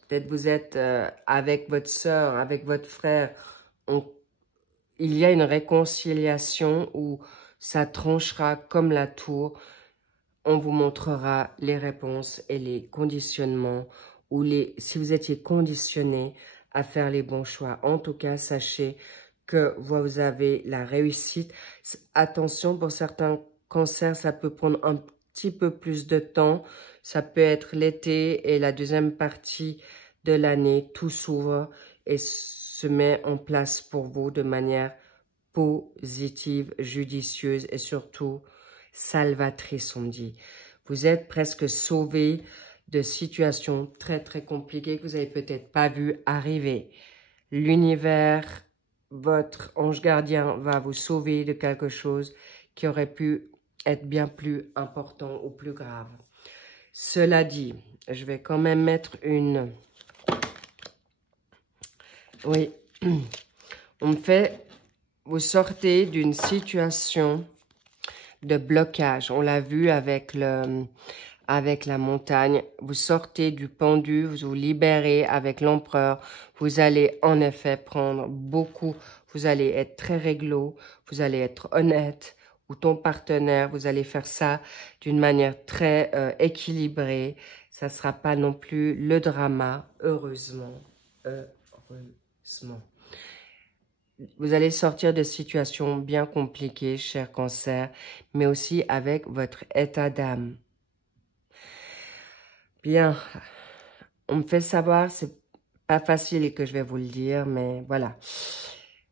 peut-être vous êtes avec votre soeur, avec votre frère, il y a une réconciliation où ça tranchera comme la tour. On vous montrera les réponses et les conditionnements ou si vous étiez conditionné à faire les bons choix. En tout cas, sachez que vous avez la réussite. Attention, pour certains cancers, ça peut prendre un petit peu plus de temps. Ça peut être l'été et la deuxième partie de l'année. Tout s'ouvre et se met en place pour vous de manière positive, judicieuse et surtout salvatrice, on me dit. Vous êtes presque sauvé de situations très, très compliquées que vous n'avez peut-être pas vu arriver. L'univers, votre ange gardien va vous sauver de quelque chose qui aurait pu être bien plus important ou plus grave. Cela dit, je vais quand même mettre une... Oui, on me fait... Vous sortez d'une situation de blocage. On l'a vu avec la montagne. Vous sortez du pendu, vous vous libérez avec l'empereur. Vous allez en effet prendre beaucoup. Vous allez être très réglo. Vous allez être honnête. Ou ton partenaire, vous allez faire ça d'une manière très équilibrée. Ça ne sera pas non plus le drama, heureusement. Heureusement. Vous allez sortir de situations bien compliquées, cher cancer, mais aussi avec votre état d'âme. Bien, on me fait savoir, c'est pas facile que je vais vous le dire, mais voilà.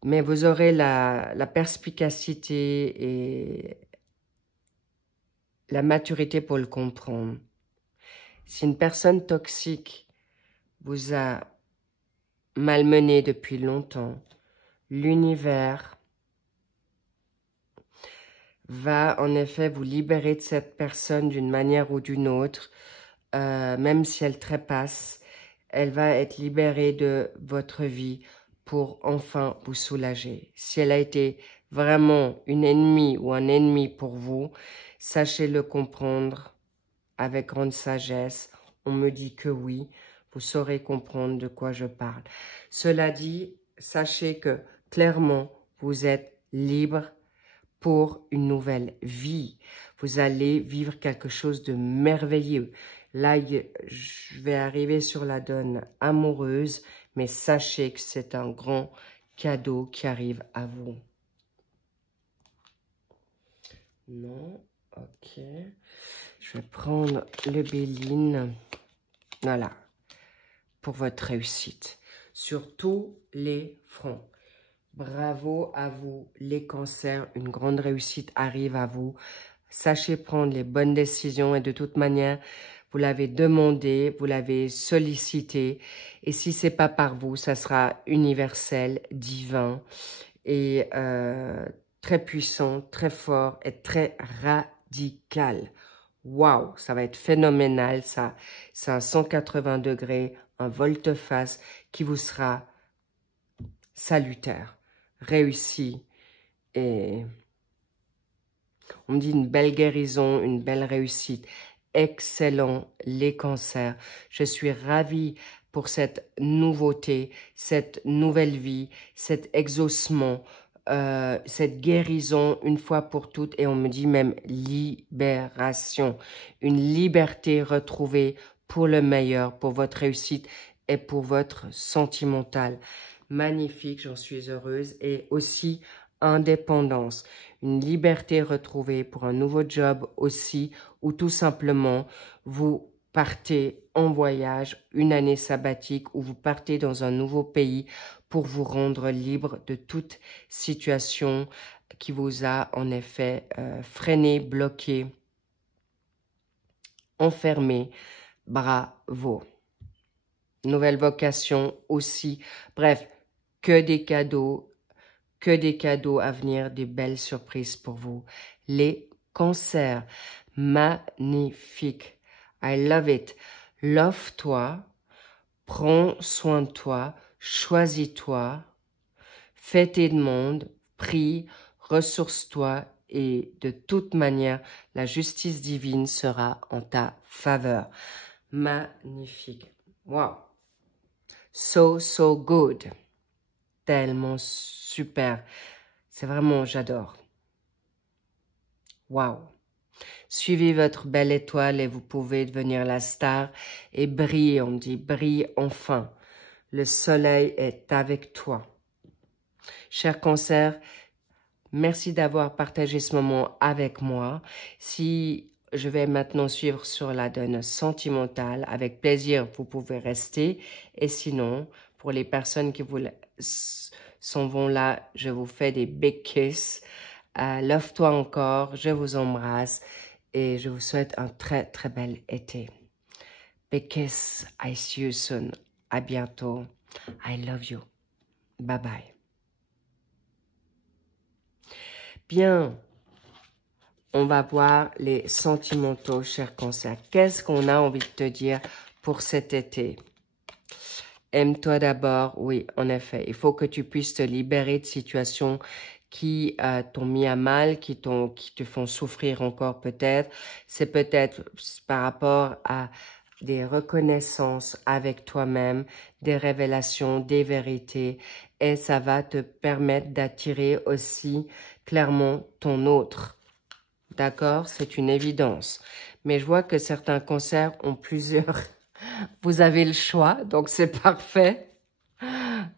Mais vous aurez la perspicacité et la maturité pour le comprendre. Si une personne toxique vous a malmené depuis longtemps, l'univers va en effet vous libérer de cette personne d'une manière ou d'une autre, même si elle trépasse, elle va être libérée de votre vie pour enfin vous soulager. Si elle a été vraiment une ennemie ou un ennemi pour vous, sachez-le comprendre avec grande sagesse. On me dit que oui, vous saurez comprendre de quoi je parle. Cela dit, sachez que clairement, vous êtes libre pour une nouvelle vie. Vous allez vivre quelque chose de merveilleux. Là, je vais arriver sur la donne amoureuse, mais sachez que c'est un grand cadeau qui arrive à vous. Non, ok. Je vais prendre le Béline. Voilà, pour votre réussite. Sur tous les fronts. Bravo à vous, les cancers. Une grande réussite arrive à vous. Sachez prendre les bonnes décisions et de toute manière, vous l'avez demandé, vous l'avez sollicité. Et si ce n'est pas par vous, ça sera universel, divin et très puissant, très fort et très radical. Waouh, ça va être phénoménal, ça. C'est un 180 degrés, un volte-face qui vous sera salutaire, réussi et on me dit une belle guérison, une belle réussite. Excellent les cancers. Je suis ravie pour cette nouveauté, cette nouvelle vie, cet exaucement, cette guérison une fois pour toutes. Et on me dit même libération. Une liberté retrouvée pour le meilleur, pour votre réussite et pour votre sentimental. Magnifique, j'en suis heureuse. Et aussi indépendance. Une liberté retrouvée pour un nouveau job aussi, ou tout simplement vous partez en voyage, une année sabbatique, ou vous partez dans un nouveau pays pour vous rendre libre de toute situation qui vous a en effet freiné, bloqué, enfermé. Bravo. Nouvelle vocation aussi. Bref, que des cadeaux à venir, des belles surprises pour vous. Les cancers, magnifique. I love it. Love-toi, prends soin de toi, choisis-toi, fais tes demandes, prie, ressource-toi et de toute manière, la justice divine sera en ta faveur. Magnifique. Wow. So, so good. Tellement super. C'est vraiment, j'adore. Waouh. Suivez votre belle étoile et vous pouvez devenir la star et briller. On me dit, brille enfin. Le soleil est avec toi. Cher Cancer, merci d'avoir partagé ce moment avec moi. Si je vais maintenant suivre sur la donne sentimentale, avec plaisir, vous pouvez rester. Et sinon, pour les personnes qui s'en vont là, je vous fais des big kiss. Love-toi encore, je vous embrasse et je vous souhaite un très très bel été. Big kiss, I see you soon. À bientôt. I love you. Bye bye. Bien, on va voir les sentimentaux, cher Cancer. Qu'est-ce qu'on a envie de te dire pour cet été? Aime-toi d'abord, oui, en effet. Il faut que tu puisses te libérer de situations qui t'ont mis à mal, qui te font souffrir encore peut-être. C'est peut-être par rapport à des reconnaissances avec toi-même, des révélations, des vérités. Et ça va te permettre d'attirer aussi clairement ton autre. D'accord? C'est une évidence. Mais je vois que certains cancers ont plusieurs... Vous avez le choix, donc c'est parfait.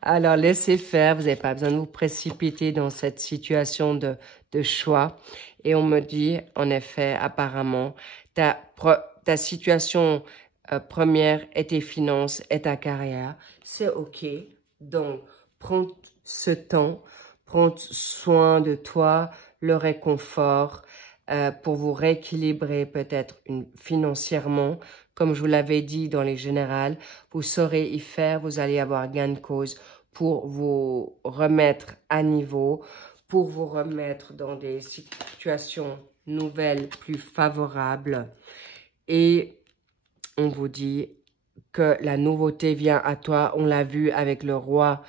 Alors, laissez faire. Vous n'avez pas besoin de vous précipiter dans cette situation de choix. Et on me dit, en effet, apparemment, ta situation première est tes finances, est ta carrière. C'est OK. Donc, prends ce temps, prends soin de toi, le réconfort pour vous rééquilibrer peut-être financièrement. Comme je vous l'avais dit dans les générales, vous saurez y faire, vous allez avoir gain de cause pour vous remettre à niveau, pour vous remettre dans des situations nouvelles, plus favorables. Et on vous dit que la nouveauté vient à toi. On l'a vu avec le roi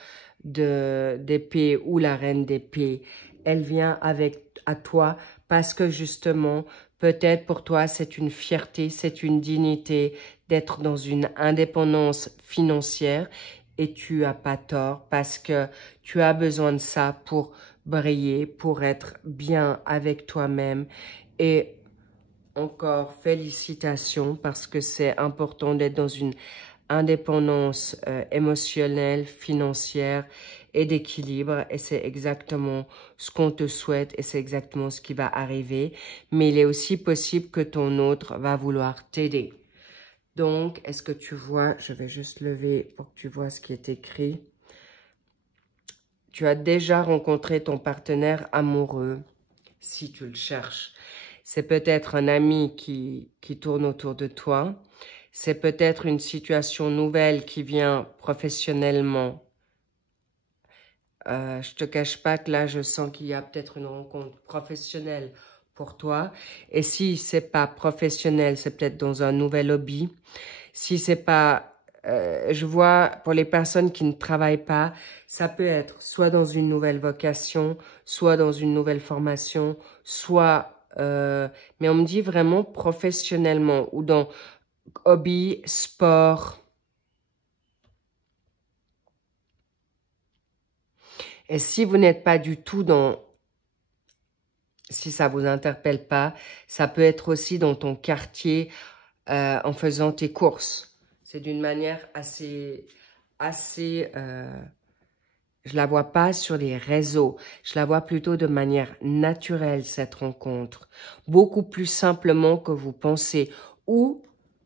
d'épée ou la reine d'épée. Elle vient à toi parce que justement, peut-être pour toi, c'est une fierté, c'est une dignité d'être dans une indépendance financière et tu n'as pas tort parce que tu as besoin de ça pour briller, pour être bien avec toi-même. Et encore félicitations parce que c'est important d'être dans une indépendance émotionnelle, financière et d'équilibre. Et c'est exactement ce qu'on te souhaite et c'est exactement ce qui va arriver. Mais il est aussi possible que ton autre va vouloir t'aider. Donc, est-ce que tu vois, je vais juste lever pour que tu vois ce qui est écrit. Tu as déjà rencontré ton partenaire amoureux, si tu le cherches. C'est peut-être un ami qui tourne autour de toi. C'est peut-être une situation nouvelle qui vient professionnellement. Je te cache pas que là, je sens qu'il y a peut-être une rencontre professionnelle pour toi. Et si c'est pas professionnel, c'est peut-être dans un nouvel hobby. Si c'est pas, je vois pour les personnes qui ne travaillent pas, ça peut être soit dans une nouvelle vocation, soit dans une nouvelle formation, soit, mais on me dit vraiment professionnellement ou dans hobby, sport. Et si vous n'êtes pas du tout dans, si ça vous interpelle pas, ça peut être aussi dans ton quartier en faisant tes courses. C'est d'une manière assez, je la vois pas sur les réseaux. Je la vois plutôt de manière naturelle, cette rencontre. Beaucoup plus simplement que vous pensez. Ou,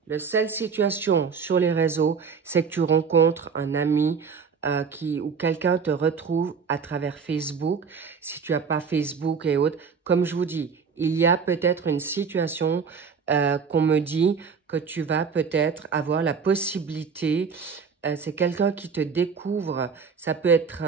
la seule situation sur les réseaux, c'est que tu rencontres un ami ou quelqu'un te retrouve à travers Facebook. Si tu n'as pas Facebook et autres, comme je vous dis, il y a peut-être une situation qu'on me dit que tu vas peut-être avoir la possibilité, c'est quelqu'un qui te découvre, ça peut être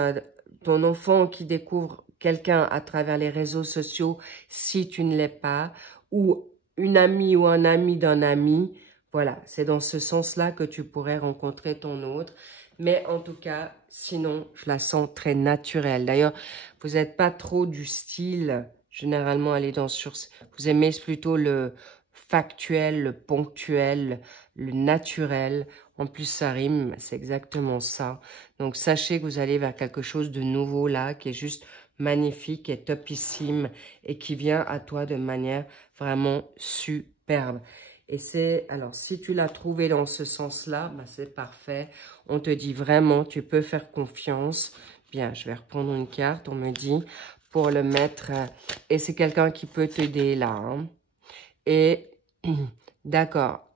ton enfant qui découvre quelqu'un à travers les réseaux sociaux si tu ne l'es pas, ou une amie ou un ami d'un ami. Voilà, c'est dans ce sens-là que tu pourrais rencontrer ton autre. Mais en tout cas, sinon, je la sens très naturelle. D'ailleurs, vous n'êtes pas trop du style, généralement, aller vous aimez plutôt le factuel, le ponctuel, le naturel. En plus, ça rime, c'est exactement ça. Donc, sachez que vous allez vers quelque chose de nouveau là, qui est juste magnifique et topissime et qui vient à toi de manière vraiment superbe. Et c'est, alors, si tu l'as trouvé dans ce sens-là, bah, c'est parfait. On te dit vraiment, tu peux faire confiance. Bien, je vais reprendre une carte, on me dit, pour le mettre. Et c'est quelqu'un qui peut t'aider là. Hein. Et, d'accord.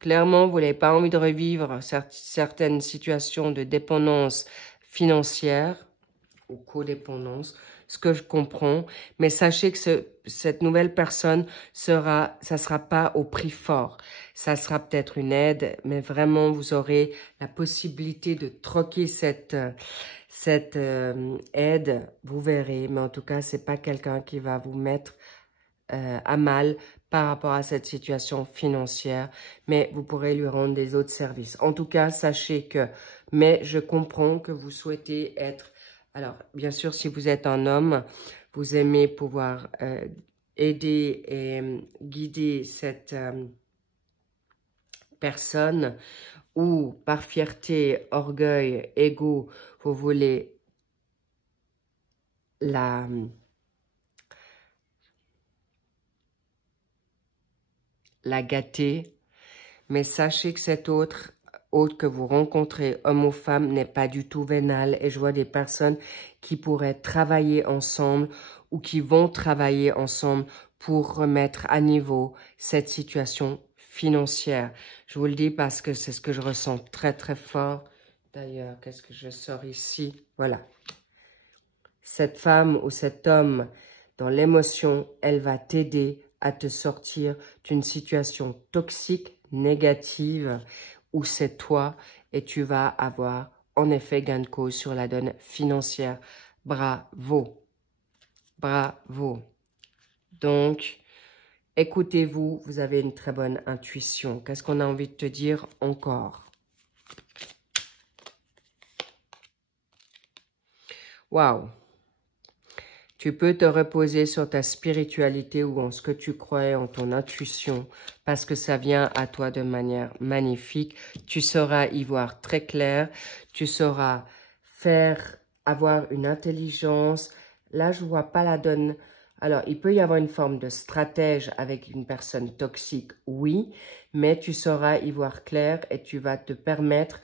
Clairement, vous n'avez pas envie de revivre certaines situations de dépendance financière ou codépendance, ce que je comprends. Mais sachez que cette nouvelle personne ça sera pas au prix fort. Ça sera peut-être une aide, mais vraiment, vous aurez la possibilité de troquer cette aide. Vous verrez, mais en tout cas, c'est pas quelqu'un qui va vous mettre à mal par rapport à cette situation financière, mais vous pourrez lui rendre des autres services. En tout cas, sachez que, mais je comprends que vous souhaitez être, alors bien sûr, si vous êtes un homme, vous aimez pouvoir aider et guider cette personne, ou par fierté, orgueil, ego, vous voulez la gâter, mais sachez que cet autre que vous rencontrez, homme ou femme, n'est pas du tout vénal. Et je vois des personnes qui pourraient travailler ensemble ou qui vont travailler ensemble pour remettre à niveau cette situation financière. Je vous le dis parce que c'est ce que je ressens très très fort. D'ailleurs, qu'est-ce que je sors ici? Voilà. Cette femme ou cet homme, dans l'émotion, elle va t'aider à te sortir d'une situation toxique, négative, où c'est toi et tu vas avoir en effet gain de cause sur la donne financière. Bravo, bravo. Donc, écoutez-vous, vous avez une très bonne intuition. Qu'est-ce qu'on a envie de te dire encore? Waouh! Tu peux te reposer sur ta spiritualité ou en ce que tu crois, en ton intuition, parce que ça vient à toi de manière magnifique. Tu sauras y voir très clair, tu sauras avoir une intelligence. Là, je vois pas la donne. Alors, il peut y avoir une forme de stratège avec une personne toxique, oui, mais tu sauras y voir clair et tu vas te permettre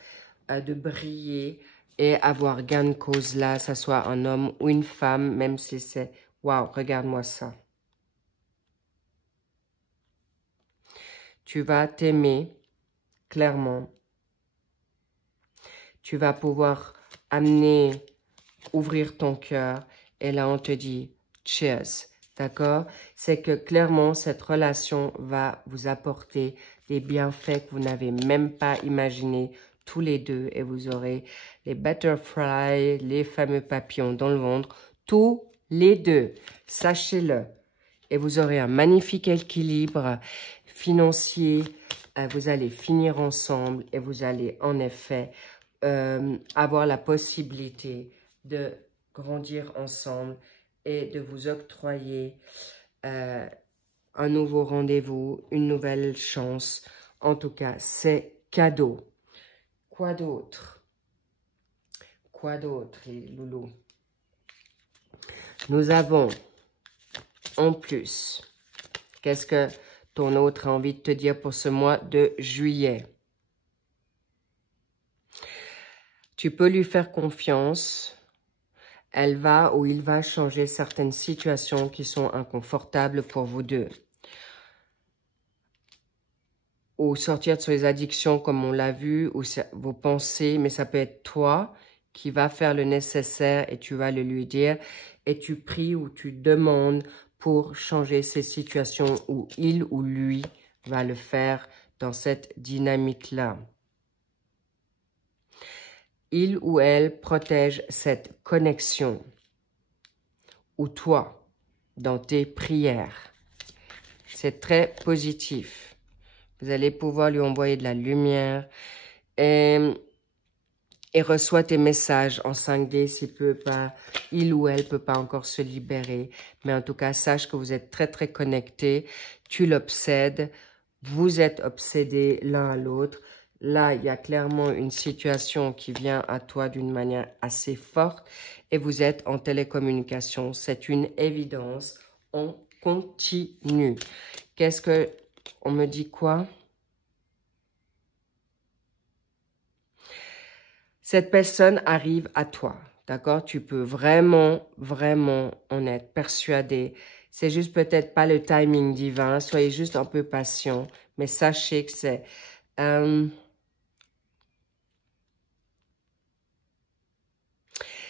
de briller et avoir gain de cause là, ça soit un homme ou une femme, même si c'est... Waouh, regarde-moi ça. Tu vas t'aimer, clairement. Tu vas pouvoir ouvrir ton cœur. Et là, on te dit, cheers, d'accord? C'est que clairement, cette relation va vous apporter des bienfaits que vous n'avez même pas imaginés tous les deux. Et vous aurez les butterflies, les fameux papillons dans le ventre, tous les deux. Sachez-le. Et vous aurez un magnifique équilibre financier. Vous allez finir ensemble et vous allez en effet avoir la possibilité de grandir ensemble et de vous octroyer un nouveau rendez-vous, une nouvelle chance. En tout cas, c'est cadeau. Quoi d'autre? Quoi d'autre, les loulous? Nous avons, en plus, qu'est-ce que ton autre a envie de te dire pour ce mois de juillet? Tu peux lui faire confiance. Elle va ou il va changer certaines situations qui sont inconfortables pour vous deux. Ou sortir de ses addictions comme on l'a vu, ou vos pensées, mais ça peut être toi qui va faire le nécessaire et tu vas le lui dire. Et tu pries ou tu demandes pour changer ces situations où il ou lui va le faire dans cette dynamique-là. Il ou elle protège cette connexion. Ou toi, dans tes prières. C'est très positif. Vous allez pouvoir lui envoyer de la lumière et reçoit tes messages en 5D s'il peut pas, il ou elle peut pas encore se libérer. Mais en tout cas, sache que vous êtes très, très connectés. Tu l'obsèdes. Vous êtes obsédés l'un à l'autre. Là, il y a clairement une situation qui vient à toi d'une manière assez forte et vous êtes en télécommunication. C'est une évidence. On continue. Qu'est-ce que... On me dit quoi? Cette personne arrive à toi, d'accord? Tu peux vraiment, vraiment en être persuadé. C'est juste peut-être pas le timing divin. Soyez juste un peu patient. Mais sachez que c'est...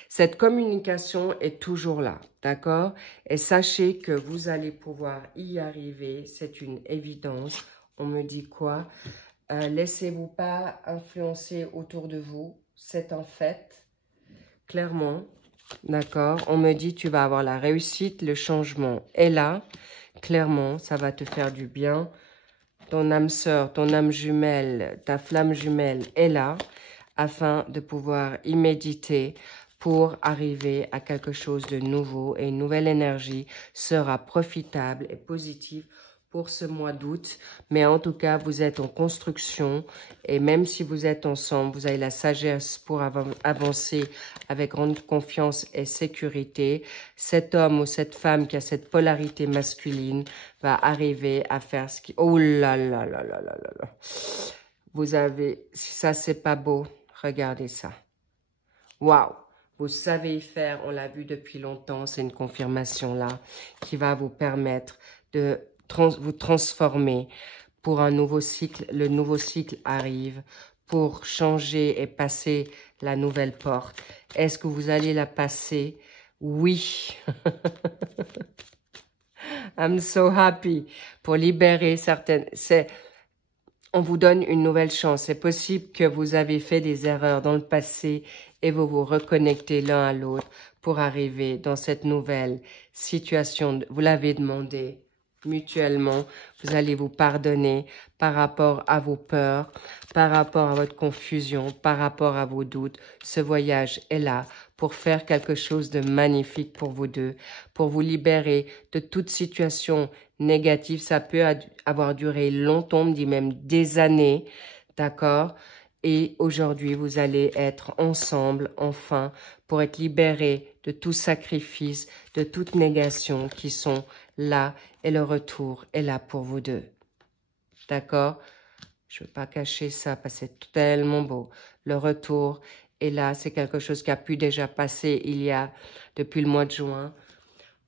cette communication est toujours là, d'accord? Et sachez que vous allez pouvoir y arriver. C'est une évidence. On me dit quoi? Laissez-vous pas influencer autour de vous. C'est un fait, clairement, d'accord? On me dit tu vas avoir la réussite, le changement est là. Clairement, ça va te faire du bien. Ton âme sœur, ton âme jumelle, ta flamme jumelle est là afin de pouvoir y méditer pour arriver à quelque chose de nouveau. Et une nouvelle énergie sera profitable et positive pour ce mois d'août. Mais en tout cas, vous êtes en construction. Et même si vous êtes ensemble, vous avez la sagesse pour avancer avec grande confiance et sécurité. Cet homme ou cette femme qui a cette polarité masculine va arriver à faire ce qui... Oh là là là là là là là. Vous avez... Si ça, c'est pas beau, regardez ça. Waouh! Vous savez y faire, on l'a vu depuis longtemps. C'est une confirmation là qui va vous permettre de vous transformer pour un nouveau cycle. Le nouveau cycle arrive pour changer et passer la nouvelle porte. Est-ce que vous allez la passer? Oui. I'm so happy. Pour libérer certaines... On vous donne une nouvelle chance. C'est possible que vous avez fait des erreurs dans le passé et vous vous reconnectez l'un à l'autre pour arriver dans cette nouvelle situation. Vous l'avez demandé mutuellement. Vous allez vous pardonner par rapport à vos peurs, par rapport à votre confusion, par rapport à vos doutes. Ce voyage est là pour faire quelque chose de magnifique pour vous deux, pour vous libérer de toute situation négative. Ça peut avoir duré longtemps, on me dit même des années, d'accord? Et aujourd'hui, vous allez être ensemble, enfin, pour être libérés de tout sacrifice, de toute négation qui sont là. Et le retour est là pour vous deux. D'accord? Je ne veux pas cacher ça parce que c'est tellement beau. Le retour est là. C'est quelque chose qui a pu déjà passer depuis le mois de juin.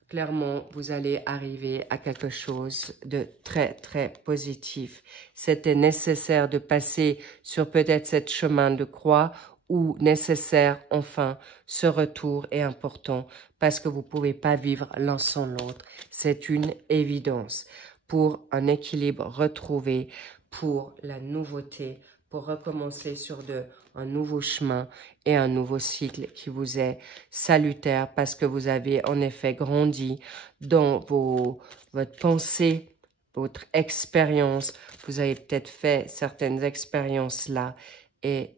Clairement, vous allez arriver à quelque chose de très, très positif. C'était nécessaire de passer sur peut-être cette chemin de croix ou nécessaire, enfin, ce retour est important parce que vous ne pouvez pas vivre l'un sans l'autre. C'est une évidence. Pour un équilibre retrouvé, pour la nouveauté, pour recommencer sur un nouveau chemin et un nouveau cycle qui vous est salutaire parce que vous avez en effet grandi dans votre pensée, votre expérience. Vous avez peut-être fait certaines expériences là et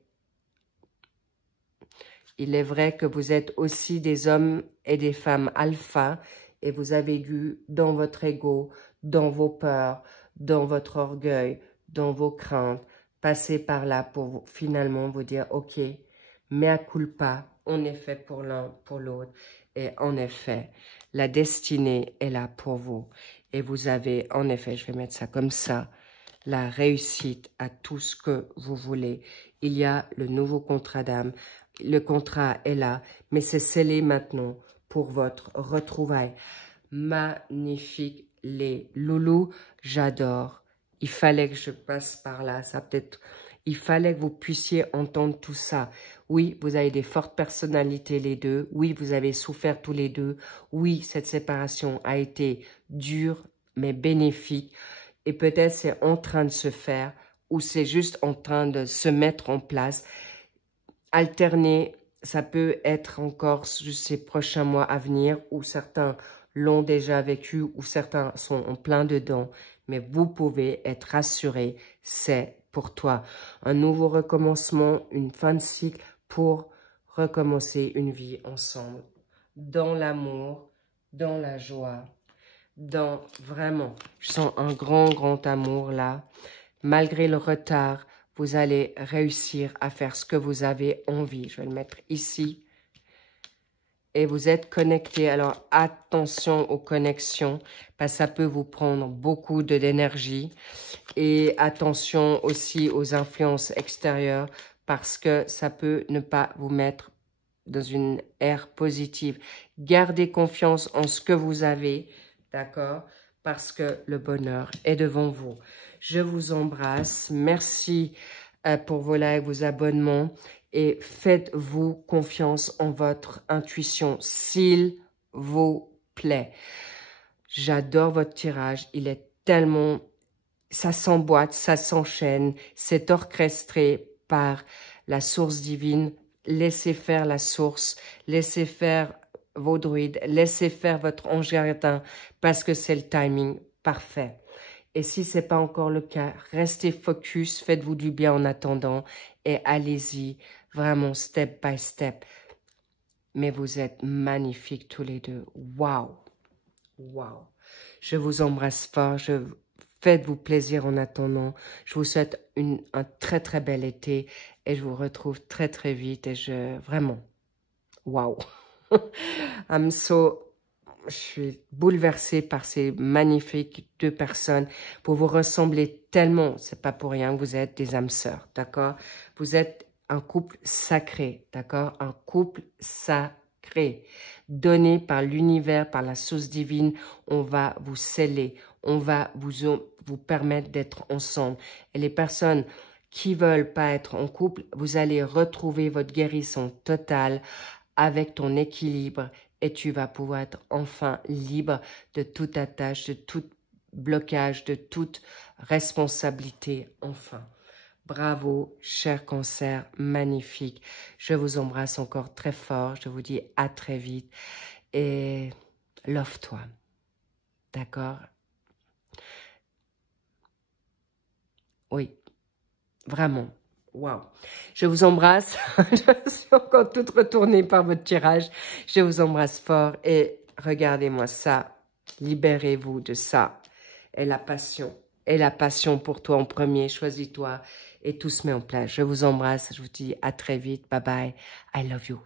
il est vrai que vous êtes aussi des hommes et des femmes alpha et vous avez dû, dans votre ego, dans vos peurs, dans votre orgueil, dans vos craintes, passer par là pour finalement vous dire, ok, mea culpa, on est fait pour l'un, pour l'autre. Et en effet, la destinée est là pour vous. Et vous avez, en effet, je vais mettre ça comme ça, la réussite à tout ce que vous voulez. Il y a le nouveau contrat d'âme. Le contrat est là, mais c'est scellé maintenant pour votre retrouvaille. Magnifique, les loulous, j'adore. Il fallait que je passe par là, ça peut-être... Il fallait que vous puissiez entendre tout ça. Oui, vous avez des fortes personnalités les deux. Oui, vous avez souffert tous les deux. Oui, cette séparation a été dure, mais bénéfique. Et peut-être c'est en train de se faire ou c'est juste en train de se mettre en place. Alterner, ça peut être encore juste ces prochains mois à venir où certains l'ont déjà vécu ou certains sont en plein dedans. Mais vous pouvez être rassurés, c'est pour toi. Un nouveau recommencement, une fin de cycle pour recommencer une vie ensemble. Dans l'amour, dans la joie, dans vraiment, je sens un grand amour là. Malgré le retard, vous allez réussir à faire ce que vous avez envie. Je vais le mettre ici. Et vous êtes connecté. Alors, attention aux connexions, parce que ça peut vous prendre beaucoup d'énergie. Et attention aussi aux influences extérieures, parce que ça peut ne pas vous mettre dans une ère positive. Gardez confiance en ce que vous avez, d'accord? Parce que le bonheur est devant vous. Je vous embrasse. Merci pour vos likes, vos abonnements. Et faites-vous confiance en votre intuition, s'il vous plaît. J'adore votre tirage. Il est tellement... Ça s'emboîte, ça s'enchaîne. C'est orchestré par la source divine. Laissez faire la source. Laissez faire vos druides. Laissez faire votre ange gardien parce que c'est le timing parfait. Et si ce n'est pas encore le cas, restez focus, faites-vous du bien en attendant et allez-y, vraiment step by step. Mais vous êtes magnifiques tous les deux. Waouh! Waouh! Je vous embrasse fort, faites-vous plaisir en attendant. Je vous souhaite un très bel été et je vous retrouve très vite et vraiment, waouh! Je suis bouleversée par ces magnifiques deux personnes. Vous vous ressemblez tellement, c'est pas pour rien que vous êtes des âmes sœurs, d'accord? Vous êtes un couple sacré, d'accord? Un couple sacré, donné par l'univers, par la source divine. On va vous sceller, on va vous permettre d'être ensemble. Et les personnes qui veulent pas être en couple, vous allez retrouver votre guérison totale avec ton équilibre. Et tu vas pouvoir être enfin libre de toute attache, de tout blocage, de toute responsabilité, enfin. Bravo, cher Cancer, magnifique. Je vous embrasse encore très fort. Je vous dis à très vite. Et love-toi. D'accord? Oui, vraiment. Waouh, je vous embrasse. Je suis encore toute retournée par votre tirage. Je vous embrasse fort et regardez-moi ça. Libérez-vous de ça. Et la passion pour toi en premier. Choisis-toi et tout se met en place. Je vous embrasse. Je vous dis à très vite. Bye bye. I love you.